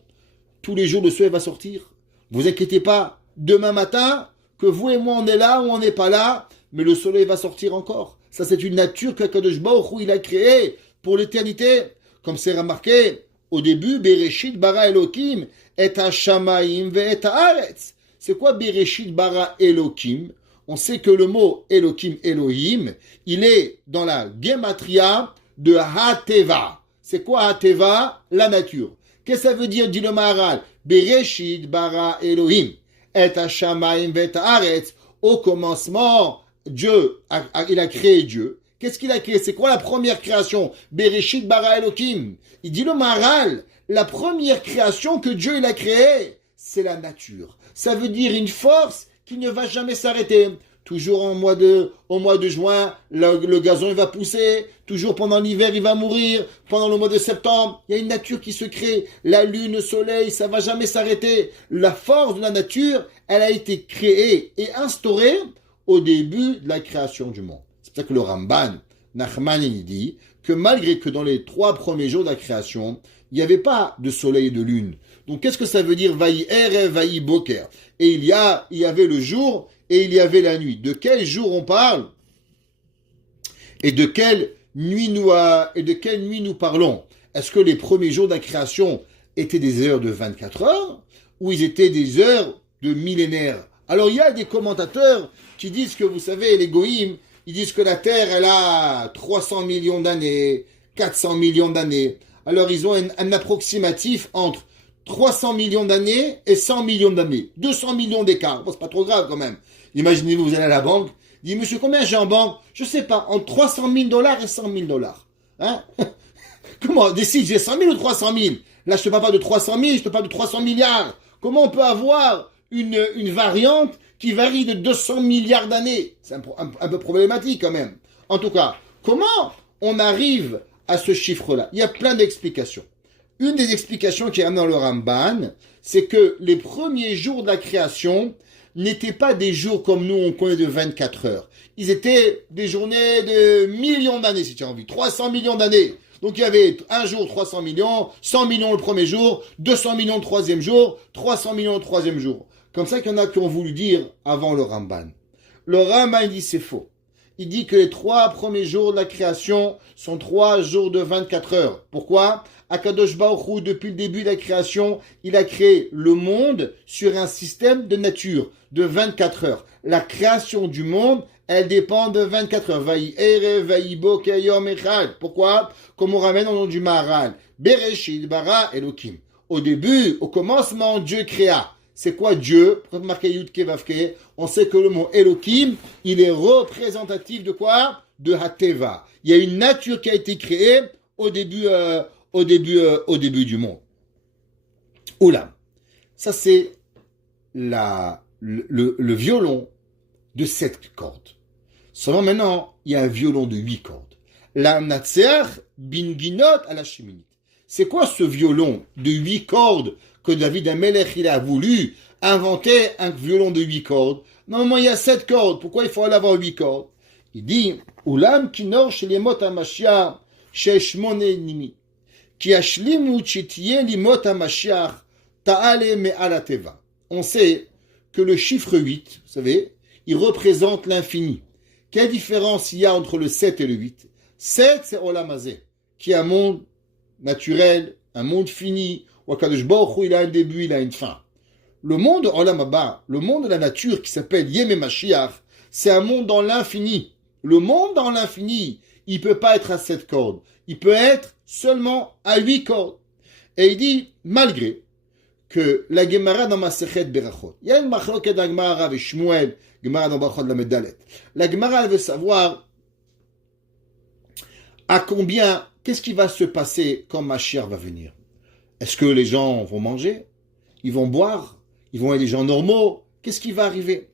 Tous les jours, le soleil va sortir. Vous inquiétez pas, demain matin, que vous et moi, on est là ou on n'est pas là, mais le soleil va sortir encore. Ça, c'est une nature que HaKadosh Baruch Hu, il a créée pour l'éternité. Comme c'est remarqué, au début, Bereshit bara Elokim et ha-shamayim ve haaretz. C'est quoi Bereshit bara Elokim? On sait que le mot Elokim, Elohim, il est dans la gematria de Ha-Teva. C'est quoi Ha-Teva? La nature. Qu'est-ce que ça veut dire, dit le Maharal? Bereshit bara Elohim et ha-shamayim ve haaretz. Au commencement, Dieu, il a créé Dieu. Qu'est-ce qu'il a créé? C'est quoi la première création? Bereshit bara Elokim. Il dit le Maharal, la première création que Dieu il a créée, c'est la nature. Ça veut dire une force qui ne va jamais s'arrêter. Toujours au mois de juin, le gazon il va pousser. Toujours pendant l'hiver, il va mourir. Pendant le mois de septembre, il y a une nature qui se crée. La lune, le soleil, ça va jamais s'arrêter. La force de la nature, elle a été créée et instaurée au début de la création du monde. C'est pour ça que le Ramban, Nachman, il dit que malgré que dans les 3 premiers jours de la création, il n'y avait pas de soleil et de lune. Donc qu'est-ce que ça veut dire Vaï erev, vaï boker? Et il y avait le jour et il y avait la nuit. De quel jour on parle? Et de quelle nuit nous parlons? Est-ce que les premiers jours de la création étaient des heures de 24 heures ou ils étaient des heures de millénaires? Alors il y a des commentateurs qui disent que, vous savez, les goïms, ils disent que la Terre, elle a 300 millions d'années, 400 millions d'années. Alors ils ont un approximatif entre 300 millions d'années et 100 millions d'années. 200 millions d'écart. Bon, c'est pas trop grave quand même. Imaginez-vous, vous allez à la banque, dit, monsieur, combien j'ai en banque? Je sais pas, entre 300 000 $ et 100 000 $. Hein? Comment? Décide, j'ai 100 000 ou 300 000? Là, je te parle pas de 300 000, je te parle de 300 milliards. Comment on peut avoir une variante qui varie de 200 milliards d'années? C'est un peu problématique quand même. En tout cas, comment on arrive à ce chiffre-là? Il y a plein d'explications. Une des explications qui est amenée dans le Ramban, c'est que les premiers jours de la création n'étaient pas des jours comme nous on connaît de 24 heures. Ils étaient des journées de millions d'années, si tu as envie. 300 millions d'années. Donc il y avait un jour 300 millions, 100 millions le premier jour, 200 millions le troisième jour, 300 millions le troisième jour. Comme ça qu'il y en a qui ont voulu dire avant le Ramban. Le Ramban dit c'est faux. Il dit que les 3 premiers jours de la création sont 3 jours de 24 heures. Pourquoi? HaKadosh Baruch Hu, depuis le début de la création, il a créé le monde sur un système de nature de 24 heures. La création du monde, elle dépend de 24 heures. Vaï erev, vaï boker yom echad. Pourquoi? Comme on ramène au nom du Maharal. Bereshit bara Elokim. Au début, au commencement, Dieu créa. C'est quoi Dieu? Marqué Yud Ke Vav Ke. On sait que le mot Elokim, il est représentatif de quoi? De Hateva. Il y a une nature qui a été créée au début du monde. Oula. Ça, c'est le violon de 7 cordes. Seulement maintenant, il y a un violon de 8 cordes. La Natseach binginot à la cheminite. C'est quoi ce violon de 8 cordes que David Amelech il a voulu inventer un violon de 8 cordes? Normalement, il y a 7 cordes. Pourquoi il faut aller avoir 8 cordes? Il dit, Ulam kinor shel yemot hamashiach sheshmone nimi. Ki ashlimu chitye limot hamashiach ta'ale me'al teva. On sait que le chiffre 8, vous savez, il représente l'infini. Quelle différence il y a entre le 7 et le 8? 7, c'est Olam Hazeh, qui est un monde naturel, un monde fini, où Akadosh Baruch Hu, il a un début, il a une fin. Le monde de Olam Haba, le monde de la nature qui s'appelle Yem Mashiach, c'est un monde dans l'infini. Le monde dans l'infini, il ne peut pas être à 7 cordes. Il peut être seulement à 8 cordes. Et il dit, malgré que la Gemara dans Masechet Berachot, il y a une machloket dans Gemara Rav et Shmuel, Gemara dans Berachot de la Medalet. La Gemara, elle veut savoir à combien, qu'est-ce qui va se passer quand Mashiach va venir? Est-ce que les gens vont manger? Ils vont boire? Ils vont être des gens normaux? Qu'est-ce qui va arriver?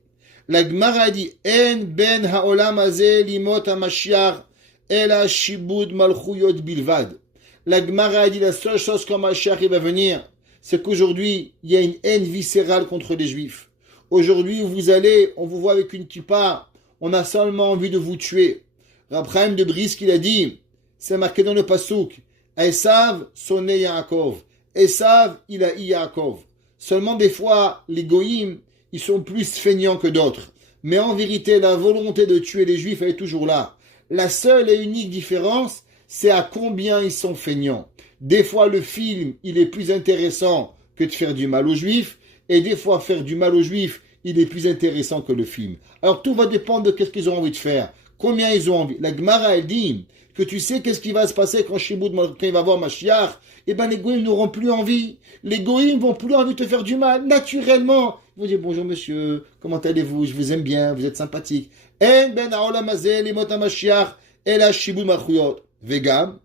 La Gemara dit, En ben haolam hazeh limot ha-Mashiach ela shibud malchuyot bilvad. La Gemara dit, la seule chose quand Mashiach va venir, c'est qu'aujourd'hui, il y a une haine viscérale contre les Juifs. Aujourd'hui, vous allez, on vous voit avec une kippa, on a seulement envie de vous tuer. Rab Chaim de Brisk, il a dit, c'est marqué dans le Passouk, Esav sonné Yaakov. Esav, il a eu Yaakov. Seulement des fois, les goïms, ils sont plus feignants que d'autres. Mais en vérité, la volonté de tuer les Juifs, elle est toujours là. La seule et unique différence, c'est à combien ils sont feignants. Des fois, le film, il est plus intéressant que de faire du mal aux Juifs. Et des fois, faire du mal aux Juifs, il est plus intéressant que le film. Alors, tout va dépendre de qu'est-ce qu'ils ont envie de faire. Combien ils ont envie. La Gemara, elle dit que tu sais qu'est-ce qui va se passer quand il va voir Mashiach. Eh ben, les goïms n'auront plus envie. Les goïms vont plus envie de te faire du mal, naturellement. Ils vont dire, bonjour monsieur, comment allez-vous? Je vous aime bien, vous êtes sympathique. En ben haolam hazeh limot ha-Mashiach ela shibud malchuyot. Vegam.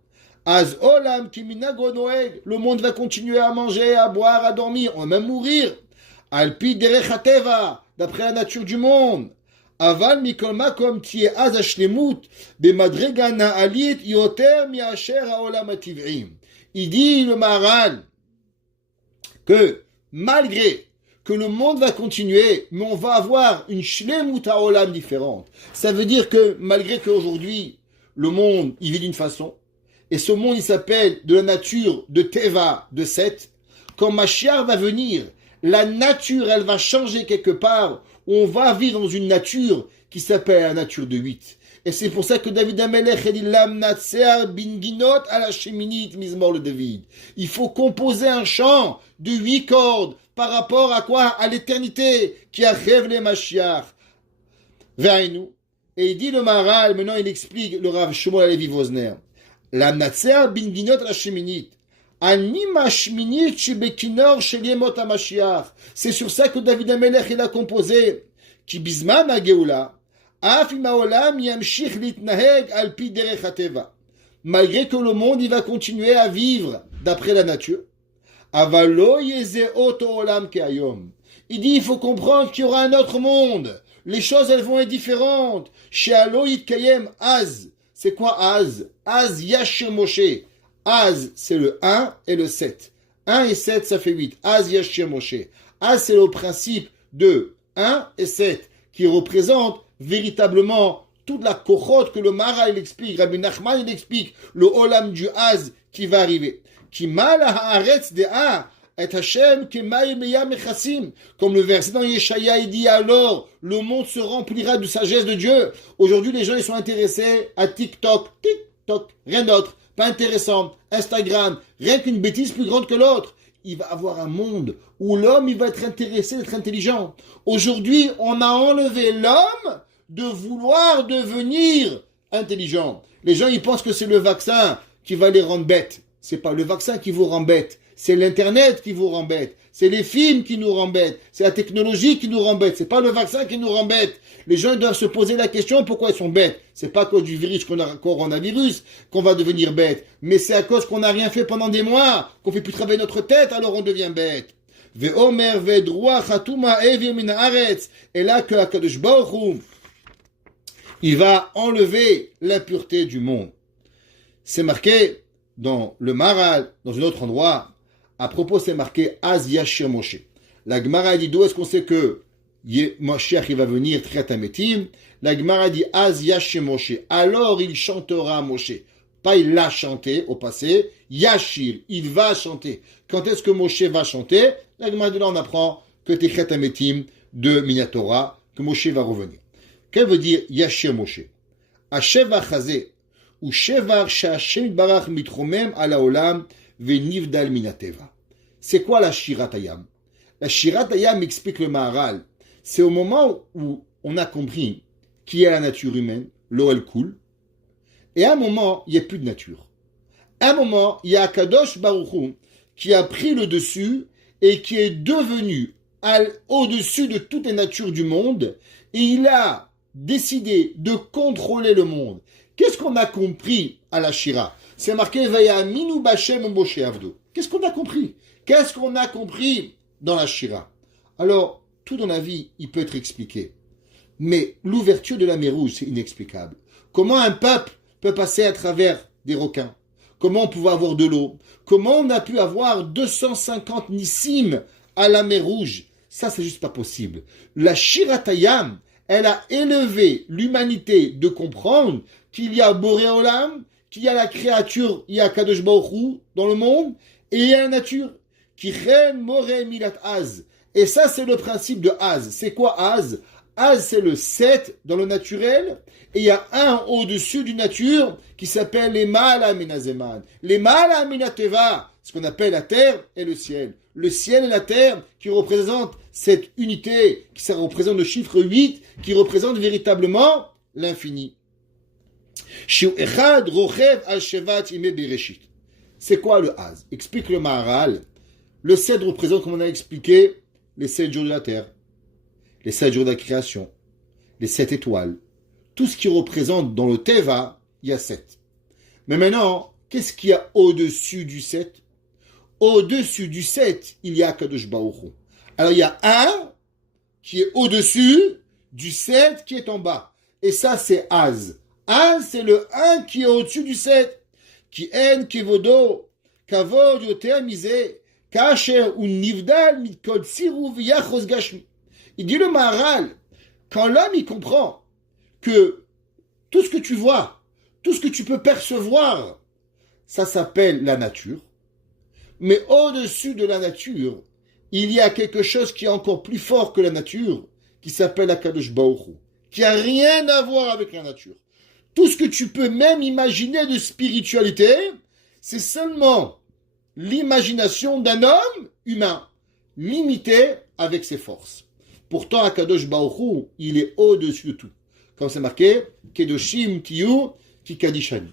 Az olam ki minago noeg. Le monde va continuer à manger, à boire, à dormir. On va même mourir. Al pi derech ha-teva. D'après la nature du monde. Aval mikol makom tiye az hashlemut bemadrega na'alit yoter mi'asher ha'olam hativ'im. Il dit, le Maharal, que malgré que le monde va continuer, mais on va avoir une shlemut ha'olam différente. Ça veut dire que malgré qu'aujourd'hui, le monde, il vit d'une façon, et ce monde, il s'appelle de la nature de Teva, de Seth, quand Mashiach va venir, la nature, elle va changer quelque part, où on va vivre dans une nature qui s'appelle la nature de 8. Et c'est pour ça que David Amelech a dit Lam Natser Binginot à la Sheminit Mizmor le David. Il faut composer un chant de 8 cordes par rapport à quoi? À l'éternité qui a révélé Mashiach. Ve'ainu. Et il dit le Maharal, maintenant il explique le Rav Shmuel Alevi Vosner. Lam Natser Binginot à la Sheminit. C'est sur ça que David Amelech il a composé qui bizman ha-geoula af im ha'olam yamshich litnaheg al pi derech ha-teva. Malgré que le monde il va continuer à vivre d'après la nature, aval lo yezeh oto olam ke'ayom. Il dit il faut comprendre qu'il y aura un autre monde. Les choses elles vont être différentes. She'alo yitkayem az. C'est quoi az? Az yashem Moshe. Az, c'est le 1 et le 7. 1 et 7, ça fait 8. Az Yashir Moshe. Az, c'est le principe de 1 et 7, qui représente véritablement toute la kochot que le Mara, il explique, Rabbi Nachman, il explique, le Olam du Az qui va arriver. Qui mal haaretz de A, et Hashem, qui maï meya mechassim. Comme le verset dans Yeshaya, il dit alors, le monde se remplira de sagesse de Dieu. Aujourd'hui, les gens, ils sont intéressés à TikTok, rien d'autre. Pas intéressant, Instagram, rien qu'une bêtise plus grande que l'autre. Il va avoir un monde où l'homme, il va être intéressé d'être intelligent. Aujourd'hui, on a enlevé l'homme de vouloir devenir intelligent. Les gens, ils pensent que c'est le vaccin qui va les rendre bêtes. C'est pas le vaccin qui vous rend bête. C'est l'Internet qui vous rend bête. C'est les films qui nous rendent bête. C'est la technologie qui nous rend bête. C'est pas le vaccin qui nous rend bête. Les gens doivent se poser la question pourquoi ils sont bêtes. C'est pas à cause du virus coronavirus qu'on va devenir bête. Mais c'est à cause qu'on n'a rien fait pendant des mois, qu'on fait plus travailler notre tête, alors on devient bête. Ve'omer ve'droa chatuma evir min haaretz. Et là que HaKadosh Baruch Hu, il va enlever l'impureté du monde. C'est marqué dans le Maharal, dans un autre endroit. À propos, c'est marqué Az Yashir Moshe. La Gemara dit d'où est-ce qu'on sait que Mashiach il va venir Triat HaMetim. La Gemara dit Az Yashir Moshe. Alors il chantera Moshe. Pas il l'a chanté au passé. Yashir, il va chanter. Quand est-ce que Moshe va chanter? La Gemara de là, on apprend que Techet Ametim de Minatora, que Moshe va revenir. Qu'elle veut dire Yashir Moshe? Asheva Chazé, ou Shevar Shashem Barach Mitromem ala Olam Venivdal Minateva. C'est quoi la Shirat Hayam? La Shirat Hayam explique le Maharal. C'est au moment où on a compris qui est la nature humaine, l'eau elle coule, et à un moment, il n'y a plus de nature. À un moment, il y a Kadosh Baruch Hu qui a pris le dessus et qui est devenu au-dessus de toutes les natures du monde, et il a décidé de contrôler le monde. Qu'est-ce qu'on a compris à la Shira? C'est marqué Vayaminu Bashem Moshe Avdo. Qu'est-ce qu'on a compris? Qu'est-ce qu'on a compris dans la Shira? Alors, tout dans la vie, il peut être expliqué. Mais l'ouverture de la mer Rouge, c'est inexplicable. Comment un peuple peut passer à travers des requins? Comment on pouvait avoir de l'eau? Comment on a pu avoir 250 nissim à la mer Rouge? Ça, c'est juste pas possible. La Shirat Hayam, elle a élevé l'humanité de comprendre qu'il y a Boré Olam, qu'il y a la créature, il y a Kadosh Baruch Hu dans le monde, et il y a la nature. Qui ren Moré Milat Az. Et ça, c'est le principe de Az. C'est quoi Az? Az, c'est le 7 dans le naturel, et il y a un au-dessus du nature qui s'appelle les Ma'ala Minazeman. Les Ma'ala Minateva, ce qu'on appelle la terre et le ciel. Le ciel et la terre qui représentent cette unité, qui ça représente le chiffre 8, qui représente véritablement l'infini. C'est quoi le Az? Explique le Maharal. Le 7 représente, comme on a expliqué, les 7 jours de la terre, les 7 jours de la création, les 7 étoiles. Tout ce qui représente dans le Teva, il y a 7. Mais maintenant, qu'est-ce qu'il y a au-dessus du 7? Au-dessus du 7, il y a Kadosh Baruch Hu. Alors il y a un qui est au-dessus du 7 qui est en bas. Et ça, c'est Az. Az, c'est le 1 qui est au-dessus du 7. Qui en kevodo, kavod yoter misé, kacher ou nivdal mitkod siru v'yachos gashmi. Il dit le Maharal, quand l'homme il comprend que tout ce que tu vois, tout ce que tu peux percevoir, ça s'appelle la nature. Mais au-dessus de la nature, il y a quelque chose qui est encore plus fort que la nature, qui s'appelle la Kadosh Baruch Hu, qui a rien à voir avec la nature. Tout ce que tu peux même imaginer de spiritualité, c'est seulement l'imagination d'un homme humain, limité avec ses forces. Pourtant, Akadosh Baruch Hu, il est au-dessus de tout. Comme c'est marqué, Kedoshim Tiyu Kikadoshani.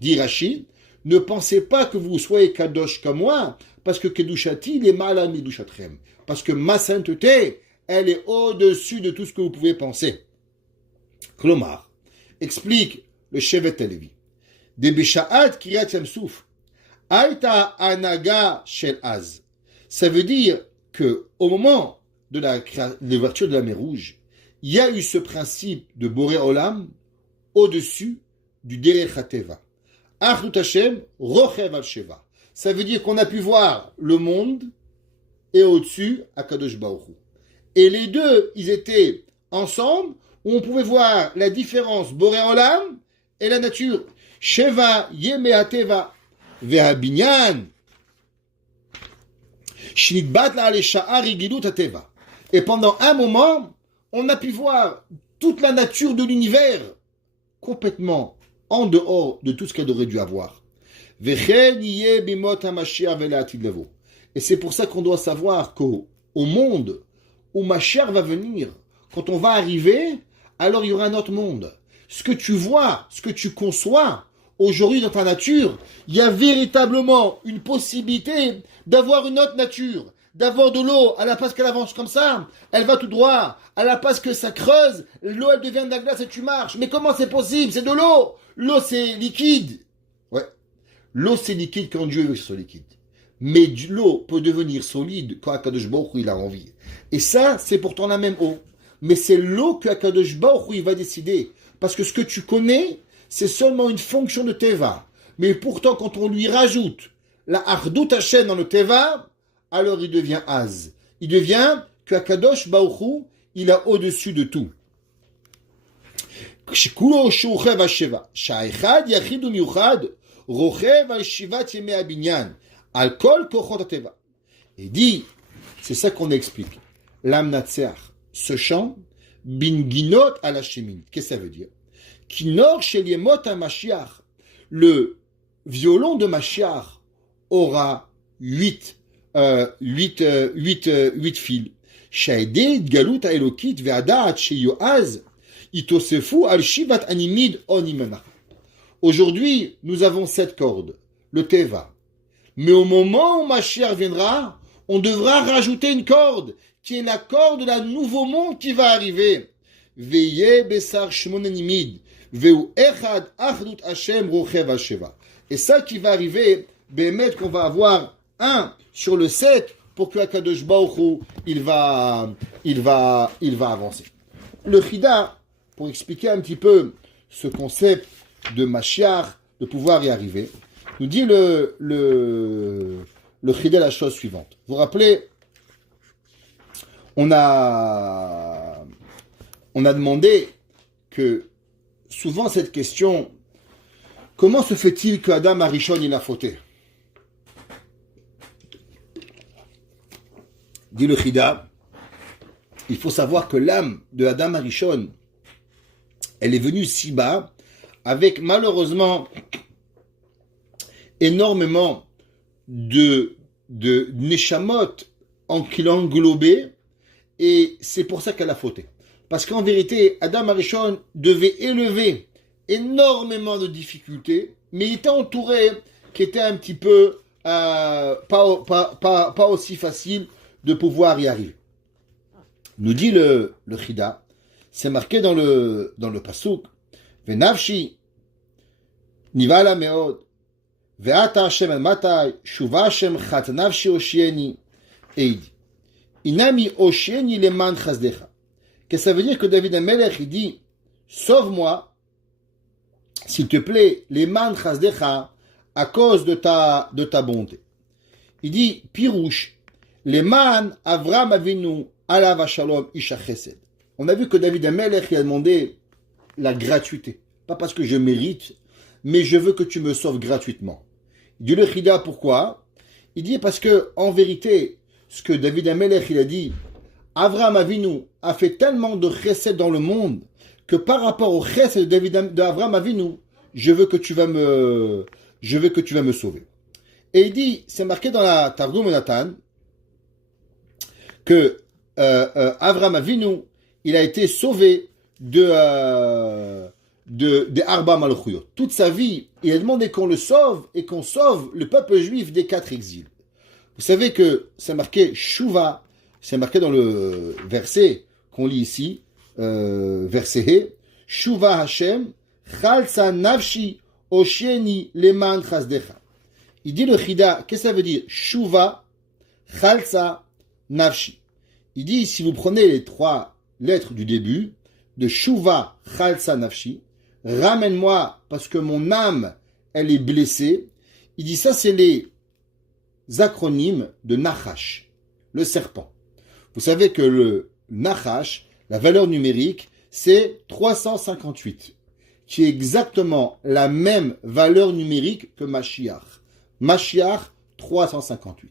Dit Rashi, ne pensez pas que vous soyez Kadosh comme moi, parce que Kedushati, il est mal à Midushatrem. Parce que ma sainteté, elle est au-dessus de tout ce que vous pouvez penser. Klomar explique le Shevet Halevi. De Besha'at Kiryat Yamsouf, Aïta Anaga Shel Az. Ça veut dire que au moment de l'ouverture de la mer Rouge, il y a eu ce principe de Boré Olam au-dessus du Derech HaTeva. Achdut Hashem Rochev al Sheva. Ça veut dire qu'on a pu voir le monde et au-dessus Akadosh Baruch Hu. Et les deux, ils étaient ensemble, où on pouvait voir la différence Boré Olam et la nature. Sheva Yeme HaTeva Ve'habinyan Shnitbat la Sha'ar Rigilut HaTeva. Et pendant un moment, on a pu voir toute la nature de l'univers complètement en dehors de tout ce qu'elle aurait dû avoir. Et c'est pour ça qu'on doit savoir qu'au monde où Mashiach va venir, quand on va arriver, alors il y aura un autre monde. Ce que tu vois, ce que tu conçois aujourd'hui dans ta nature, il y a véritablement une possibilité d'avoir une autre nature. D'avoir de l'eau, à la place qu'elle avance comme ça, elle va tout droit. À la place que ça creuse, l'eau elle devient de la glace et tu marches. Mais comment c'est possible? C'est de l'eau. L'eau c'est liquide. Ouais. L'eau c'est liquide quand Dieu veut que ce soit liquide. Mais l'eau peut devenir solide quand Akadosh Baruch Hu il a envie. Et ça, c'est pourtant la même eau. Mais c'est l'eau que Akadosh Baruch Hu il va décider. Parce que ce que tu connais, c'est seulement une fonction de Teva. Mais pourtant, quand on lui rajoute la Ardut Hashem dans le Teva, alors il devient Az. Il devient que Akadosh Baruch Hu, il a au-dessus de tout. שכולו שרוכב על שבע, שהאחד יחיד ומיוחד רוכב על שבעת ימי הבניין, על כל כוחות הטבע. Et dit, c'est ça qu'on explique. L'amnatseach, ce chant, binginot à la chemin. Qu'est-ce que ça veut dire? Kinor shel yemot ha-Mashiach, le violon de Mashiach aura 8 fils. Shaedé galut ha-elokit ve'adaat sheyoaz itosefu al-shivat animid onimana. Aujourd'hui, nous avons 7 cordes, le teva. Mais au moment où Mashiach viendra, on devra rajouter une corde, qui est la corde de la nouveau monde qui va arriver. Veye besar shmonenimid, veu echad achdut Hashem rochev al-sheva. Et ça qui va arriver, bémet qu'on va avoir 1 sur le 7 pour que Akadosh Baruch Hu, il va avancer. Le Chida, pour expliquer un petit peu ce concept de Mashiach, de pouvoir y arriver, nous dit le Chida la chose suivante. Vous vous rappelez, on a demandé que souvent cette question, comment se fait-il que Adam Arishon il a fauté? Dit le Chida, il faut savoir que l'âme de Adam Arishon, elle est venue si bas, avec malheureusement énormément de neshamot qui l'ont englobé, et c'est pour ça qu'elle a fauté. Parce qu'en vérité, Adam Arishon devait élever énormément de difficultés, mais il était entouré qui était un petit peu pas aussi facile de pouvoir y arriver. Nous dit le Chida, c'est marqué dans le pasuk, Venavshi nivala meod ve'ata Hashem el matai shuva Hashem chat nafshi oshieni eidi inami oshieni leman chazdecha. Qu'est-ce que ça veut dire que David Amelech il dit sauve-moi s'il te plaît leman chazdecha à cause de ta bonté. Il dit pirouche leman Avram Avinu alav shalom isha chesed. On a vu que David Amelech il a demandé la gratuité. Pas parce que je mérite, mais je veux que tu me sauves gratuitement. Il dit le Chida, pourquoi? Il dit parce que, en vérité, ce que David Amelech il a dit, Avraham Avinu a fait tellement de chesed dans le monde, que par rapport au chesed d'Avraham Avinu, je veux que tu vas me sauver. Et il dit, c'est marqué dans la Targum Nathan, que Avraham Avinu, il a été sauvé de Arba Malchuyot. Toute sa vie, il a demandé qu'on le sauve et qu'on sauve le peuple juif des 4 exils. Vous savez que c'est marqué Shuva, c'est marqué dans le verset qu'on lit ici, verset He, Shuva Hashem, Chalsa Nafshi, Oshieni Leman Chazdecha. Il dit le Chida, qu'est-ce que ça veut dire? Shuva, Chalsa Nafshi. Il dit, si vous prenez les 3 lettres du début, de Shuva Chalsa Nafshi, ramène-moi parce que mon âme, elle est blessée. Il dit ça, c'est les acronymes de Nachash, le serpent. Vous savez que le Nachash, la valeur numérique, c'est 358, qui est exactement la même valeur numérique que Mashiach. Mashiach, 358.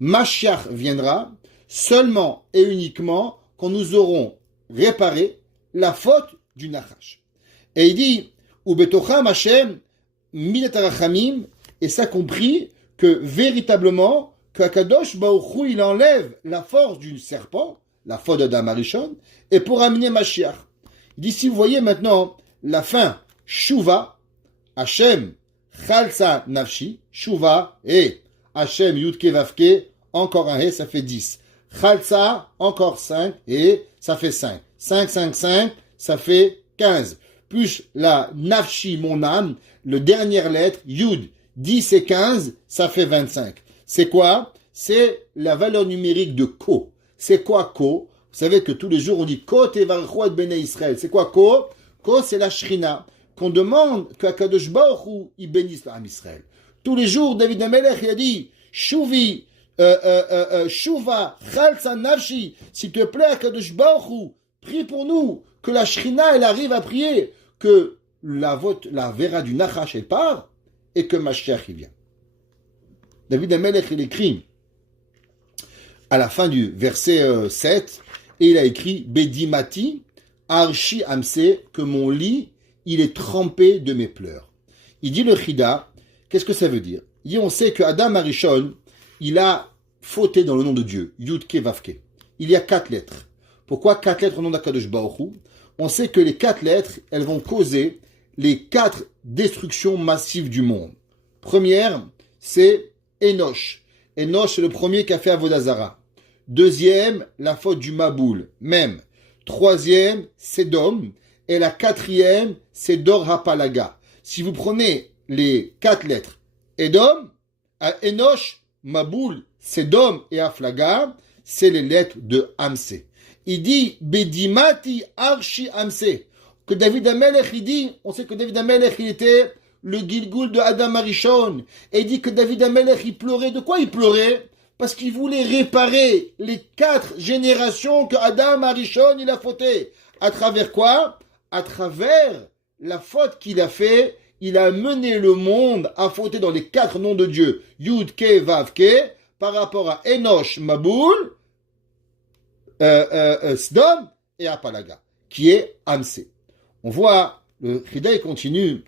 Mashiach viendra seulement et uniquement quand nous aurons réparé la faute du Nachash. Et il dit, Ubetocham Hashem, Midat Arachamim, et ça compris que véritablement, qu'Akadosh Baruch Hu, il enlève la force du serpent, la faute d'Adam Arishon, et pour amener Mashiach. Il dit, si vous voyez maintenant la fin, Shuva, Hashem, Chalsa Nafshi, Shuva, et Hashem, Yudke Vavke, encore un et, ça fait 10. Chalsa, encore 5, et ça fait 5. 5, 5, 5, ça fait 15. Plus la Nafshi, mon âme, le dernière lettre, Yud, 10 et 15, ça fait 25. C'est quoi? C'est la valeur numérique de Ko. C'est quoi Ko? Vous savez que tous les jours on dit Ko tevarchu et bnei Israël. C'est quoi Ko? Ko, c'est la Shrina. Qu'on demande qu'Akadosh Baruch Hu, il bénisse l'âme Israël. Tous les jours, David Amelech, il a dit Shuvi, Shuva, Chalsa Nafshi, s'il te plaît, Akadosh Baruch Hu, prie pour nous, que la Shrina, elle arrive à prier, que la vera du Nachash elle part et que Mashiach il vient. David Amelech il écrit à la fin du verset 7 et il a écrit Bedimati Arshi Amse, que mon lit il est trempé de mes pleurs. Il dit le Chida, qu'est-ce que ça veut dire? Il dit on sait que Adam Arishon il a fauté dans le nom de Dieu, Yudke Vavke. Il y a 4 lettres. Pourquoi 4 lettres au nom d'Akadosh Baruch Hu? On sait que les 4 lettres, elles vont causer les 4 destructions massives du monde. Première, c'est Enoch. Enoch, c'est le premier qui a fait Avodazara. Deuxième, la faute du Maboul, même. Troisième, Sedom. Et la quatrième, c'est Dor Hapalaga. Si vous prenez les 4 lettres, Edom, Enoch, Maboul, Sedom et Aflaga, c'est les lettres de Amsé. Il dit Bedimati Arshi Amsé. Que David Amelech, il dit, on sait que David Amelech, il était le Gilgul de Adam Arishon. Et il dit que David Amelech, il pleurait. De quoi il pleurait? Parce qu'il voulait réparer les 4 générations que Adam Arishon, il a fauté. À travers quoi? À travers la faute qu'il a fait, il a mené le monde à fauter dans les 4 noms de Dieu. Yud, Ke, Vav, Ke, par rapport à Enoch, Maboul, Sdom et Apalaga, qui est Amsé. On voit, le Chida continue,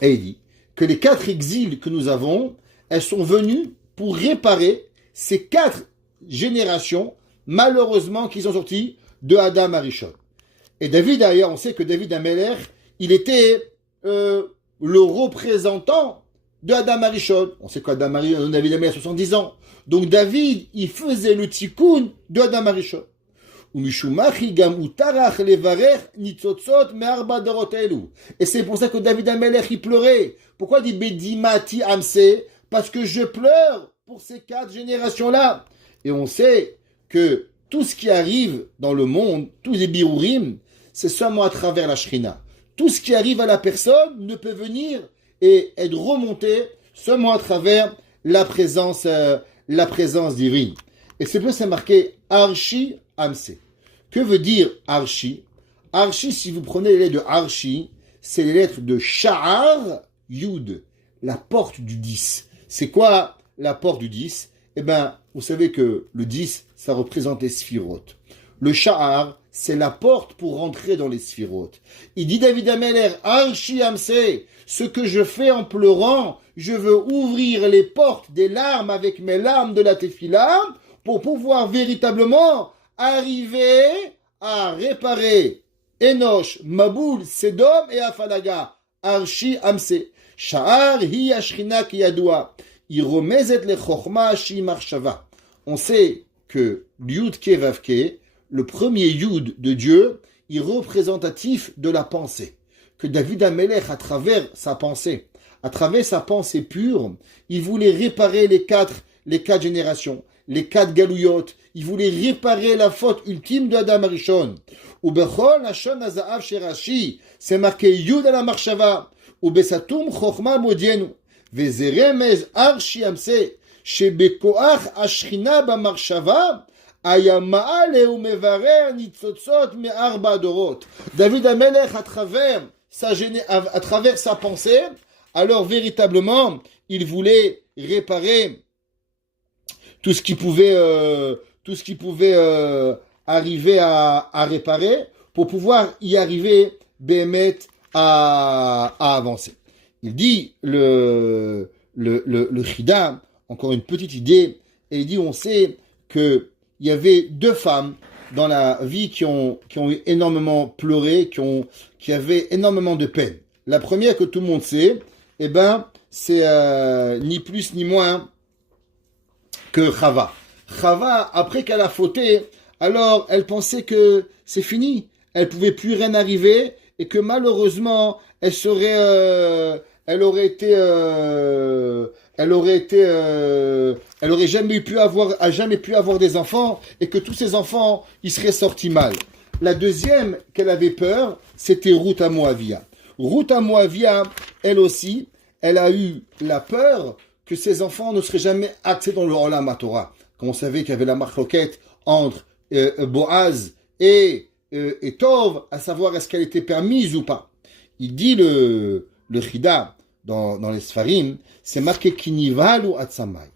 et il dit que les 4 exils que nous avons, elles sont venues pour réparer ces 4 générations, malheureusement, qui sont sorties de Adam Arishon. Et David, d'ailleurs, on sait que David Amelech, il était le représentant de Adam Arishon. On sait qu'Adam Arishon, David Amelech a 70 ans. Donc David, il faisait le tikkun de Adam Arishon. Et c'est pour ça que David Amelech, il pleurait. Pourquoi il dit Bedimati Amse? Parce que je pleure pour ces 4 générations-là. Et on sait que tout ce qui arrive dans le monde, tous les birourim, c'est seulement à travers la Shrina. Tout ce qui arrive à la personne ne peut venir et être remonté seulement à travers la présence divine. Et c'est pour ça marqué Arshi Amse. Que veut dire Arshi? Arshi, si vous prenez les lettres de Arshi, c'est les lettres de Sha'ar Yud, la porte du 10. C'est quoi la porte du 10? Eh bien, vous savez que le 10, ça représente les sphirotes. Le Sha'ar, c'est la porte pour rentrer dans les sphirotes. Il dit David Amelech, Arshi Amse, ce que je fais en pleurant, je veux ouvrir les portes des larmes avec mes larmes de la Tefila pour pouvoir véritablement arriver à réparer Enoch, Maboul, Sedom et Afalaga. Arshi Amse. Sha'ar hi ashrina ki yadua. Iromezet le chokhma shi marshava. On sait que Yud Ke Vav Ke, le premier Yud de Dieu, est représentatif de la pensée. Que David Amelech, à travers sa pensée pure, il voulait réparer les quatre générations, les 4 galouyot. Il voulait réparer la faute ultime de Adam Arishon. Ubechol Hashon Azaav Sherashi, c'est marqué Yud à la marshava. Ubesatum Chochma Modienu. Vezeremez Arshi Amse, Shebekoach Ashrina Bamarshava. David Amelech, à travers sa pensée, alors véritablement, il voulait réparer tout ce qui pouvait arriver à réparer pour pouvoir y arriver, Bémet, à avancer. Il dit le Chida, encore une petite idée, et il dit on sait que il y avait 2 femmes dans la vie qui ont eu énormément pleuré, qui avaient énormément de peine. La première que tout le monde sait, eh ben, c'est ni plus ni moins que Chava. Chava, après qu'elle a fauté, alors elle pensait que c'est fini. Elle pouvait plus rien arriver et que malheureusement, elle aurait jamais pu avoir des enfants et que tous ces enfants, ils seraient sortis mal. La deuxième qu'elle avait peur, c'était Ruth à Moavia. Ruth à Moavia, elle aussi, elle a eu la peur que ses enfants ne seraient jamais axés dans le Olam HaTorah. Comme on savait qu'il y avait la marloquette entre Boaz et Tov, à savoir est-ce qu'elle était permise ou pas. Il dit le Chida dans les Sfarim, c'est marqué Kinivalu Atsamai.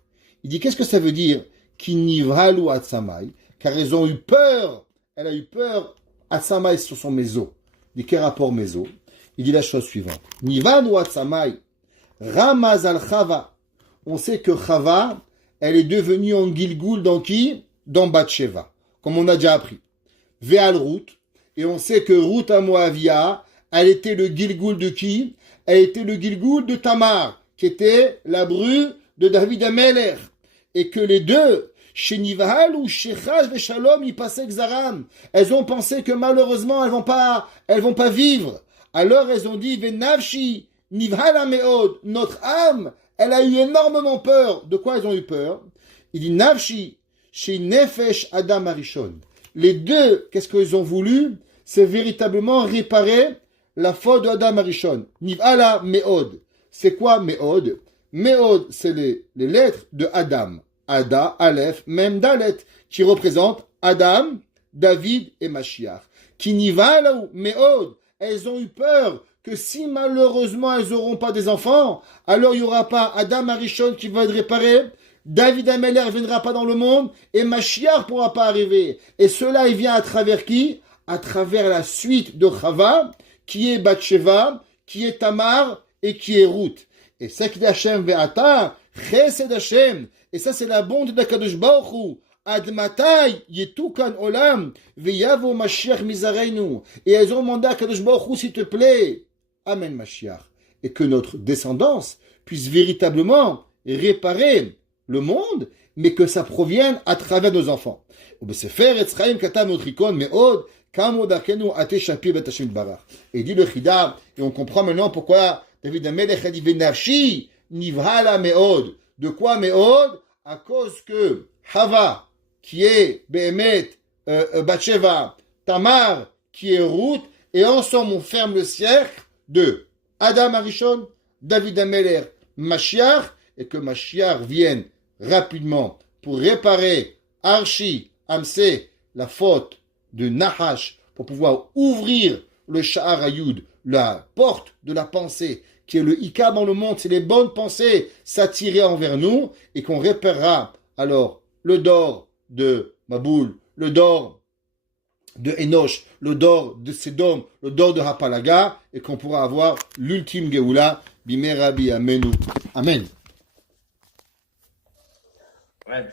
Il dit qu'est-ce que ça veut dire Kinivalu Atsamai? Car elles ont eu peur. Elle a eu peur Atsamai sur son méso. Il dit quel rapport méso? Il dit la chose suivante. Nivalu Atsamai Ramaz al Chava. On sait que Chava, elle est devenue en Gilgul dans qui? Dans Bathsheba, comme on a déjà appris. Ve'al Ruth, et on sait que Ruth à Moavia, elle était le Gilgul de qui? Elle était le Gilgul de Tamar, qui était la bru de David Ameler. Et que les deux, chez Nivahal ou chez Chaz et Shalom, ils passaient Xaram. Elles ont pensé que malheureusement, elles vont pas vivre. Alors elles ont dit, Venavshi, Nivhal Ameod, notre âme, elle a eu énormément peur. De quoi elles ont eu peur? Il dit, Navshi, chez Nefesh Adam Arishon. Les deux, qu'est-ce qu'ils ont voulu? C'est véritablement réparer la faute de Adam Arishon. Nivhala Meod. C'est quoi Meod? Meod, c'est les lettres de Adam. Ada, Aleph, Mem, Dalet, qui représentent Adam, David et Mashiach. Qui Nivhala Meod. Elles ont eu peur que si malheureusement elles n'auront pas des enfants, alors il n'y aura pas Adam Arishon qui va être réparé, David Ameler ne viendra pas dans le monde, et Mashiach ne pourra pas arriver. Et cela, il vient à travers qui? À travers la suite de Chava, qui est Bathsheba, qui est Tamar, et qui est Ruth. Et ça qui est Hashem ve'ata, chesed Hashem. Et ça, c'est la bonté d'Akadosh Baruch Hu. Ad matai yetukan olam ve'yavo Mashiach mizareinu. Et elles ont demandé à Akadosh Baruch Hu, s'il te plaît, Amen Mashiach. Et que notre descendance puisse véritablement réparer le monde, mais que ça provienne à travers nos enfants. Et dit le Chida, et on comprend maintenant pourquoi David Amelech a dit Venafshi nivhala meod. De quoi meod? À cause que Hava, qui est Behemet, Bathsheba, Tamar, qui est Ruth, et ensemble on ferme le cercle de Adam Arishon, David Amelech, Mashiach, et que Mashiach vienne rapidement pour réparer Arshi, Amsé, la faute de Nahash, pour pouvoir ouvrir le Sha'ar Ayud, la porte de la pensée, qui est le Ika dans le monde, c'est les bonnes pensées s'attirer envers nous, et qu'on réparera alors le dor de Maboul, le dor de Enoch, le dor de Sedom, le dor de Hapalaga, et qu'on pourra avoir l'ultime Geoula, Bimerabi Amenu. Amen. Ouais.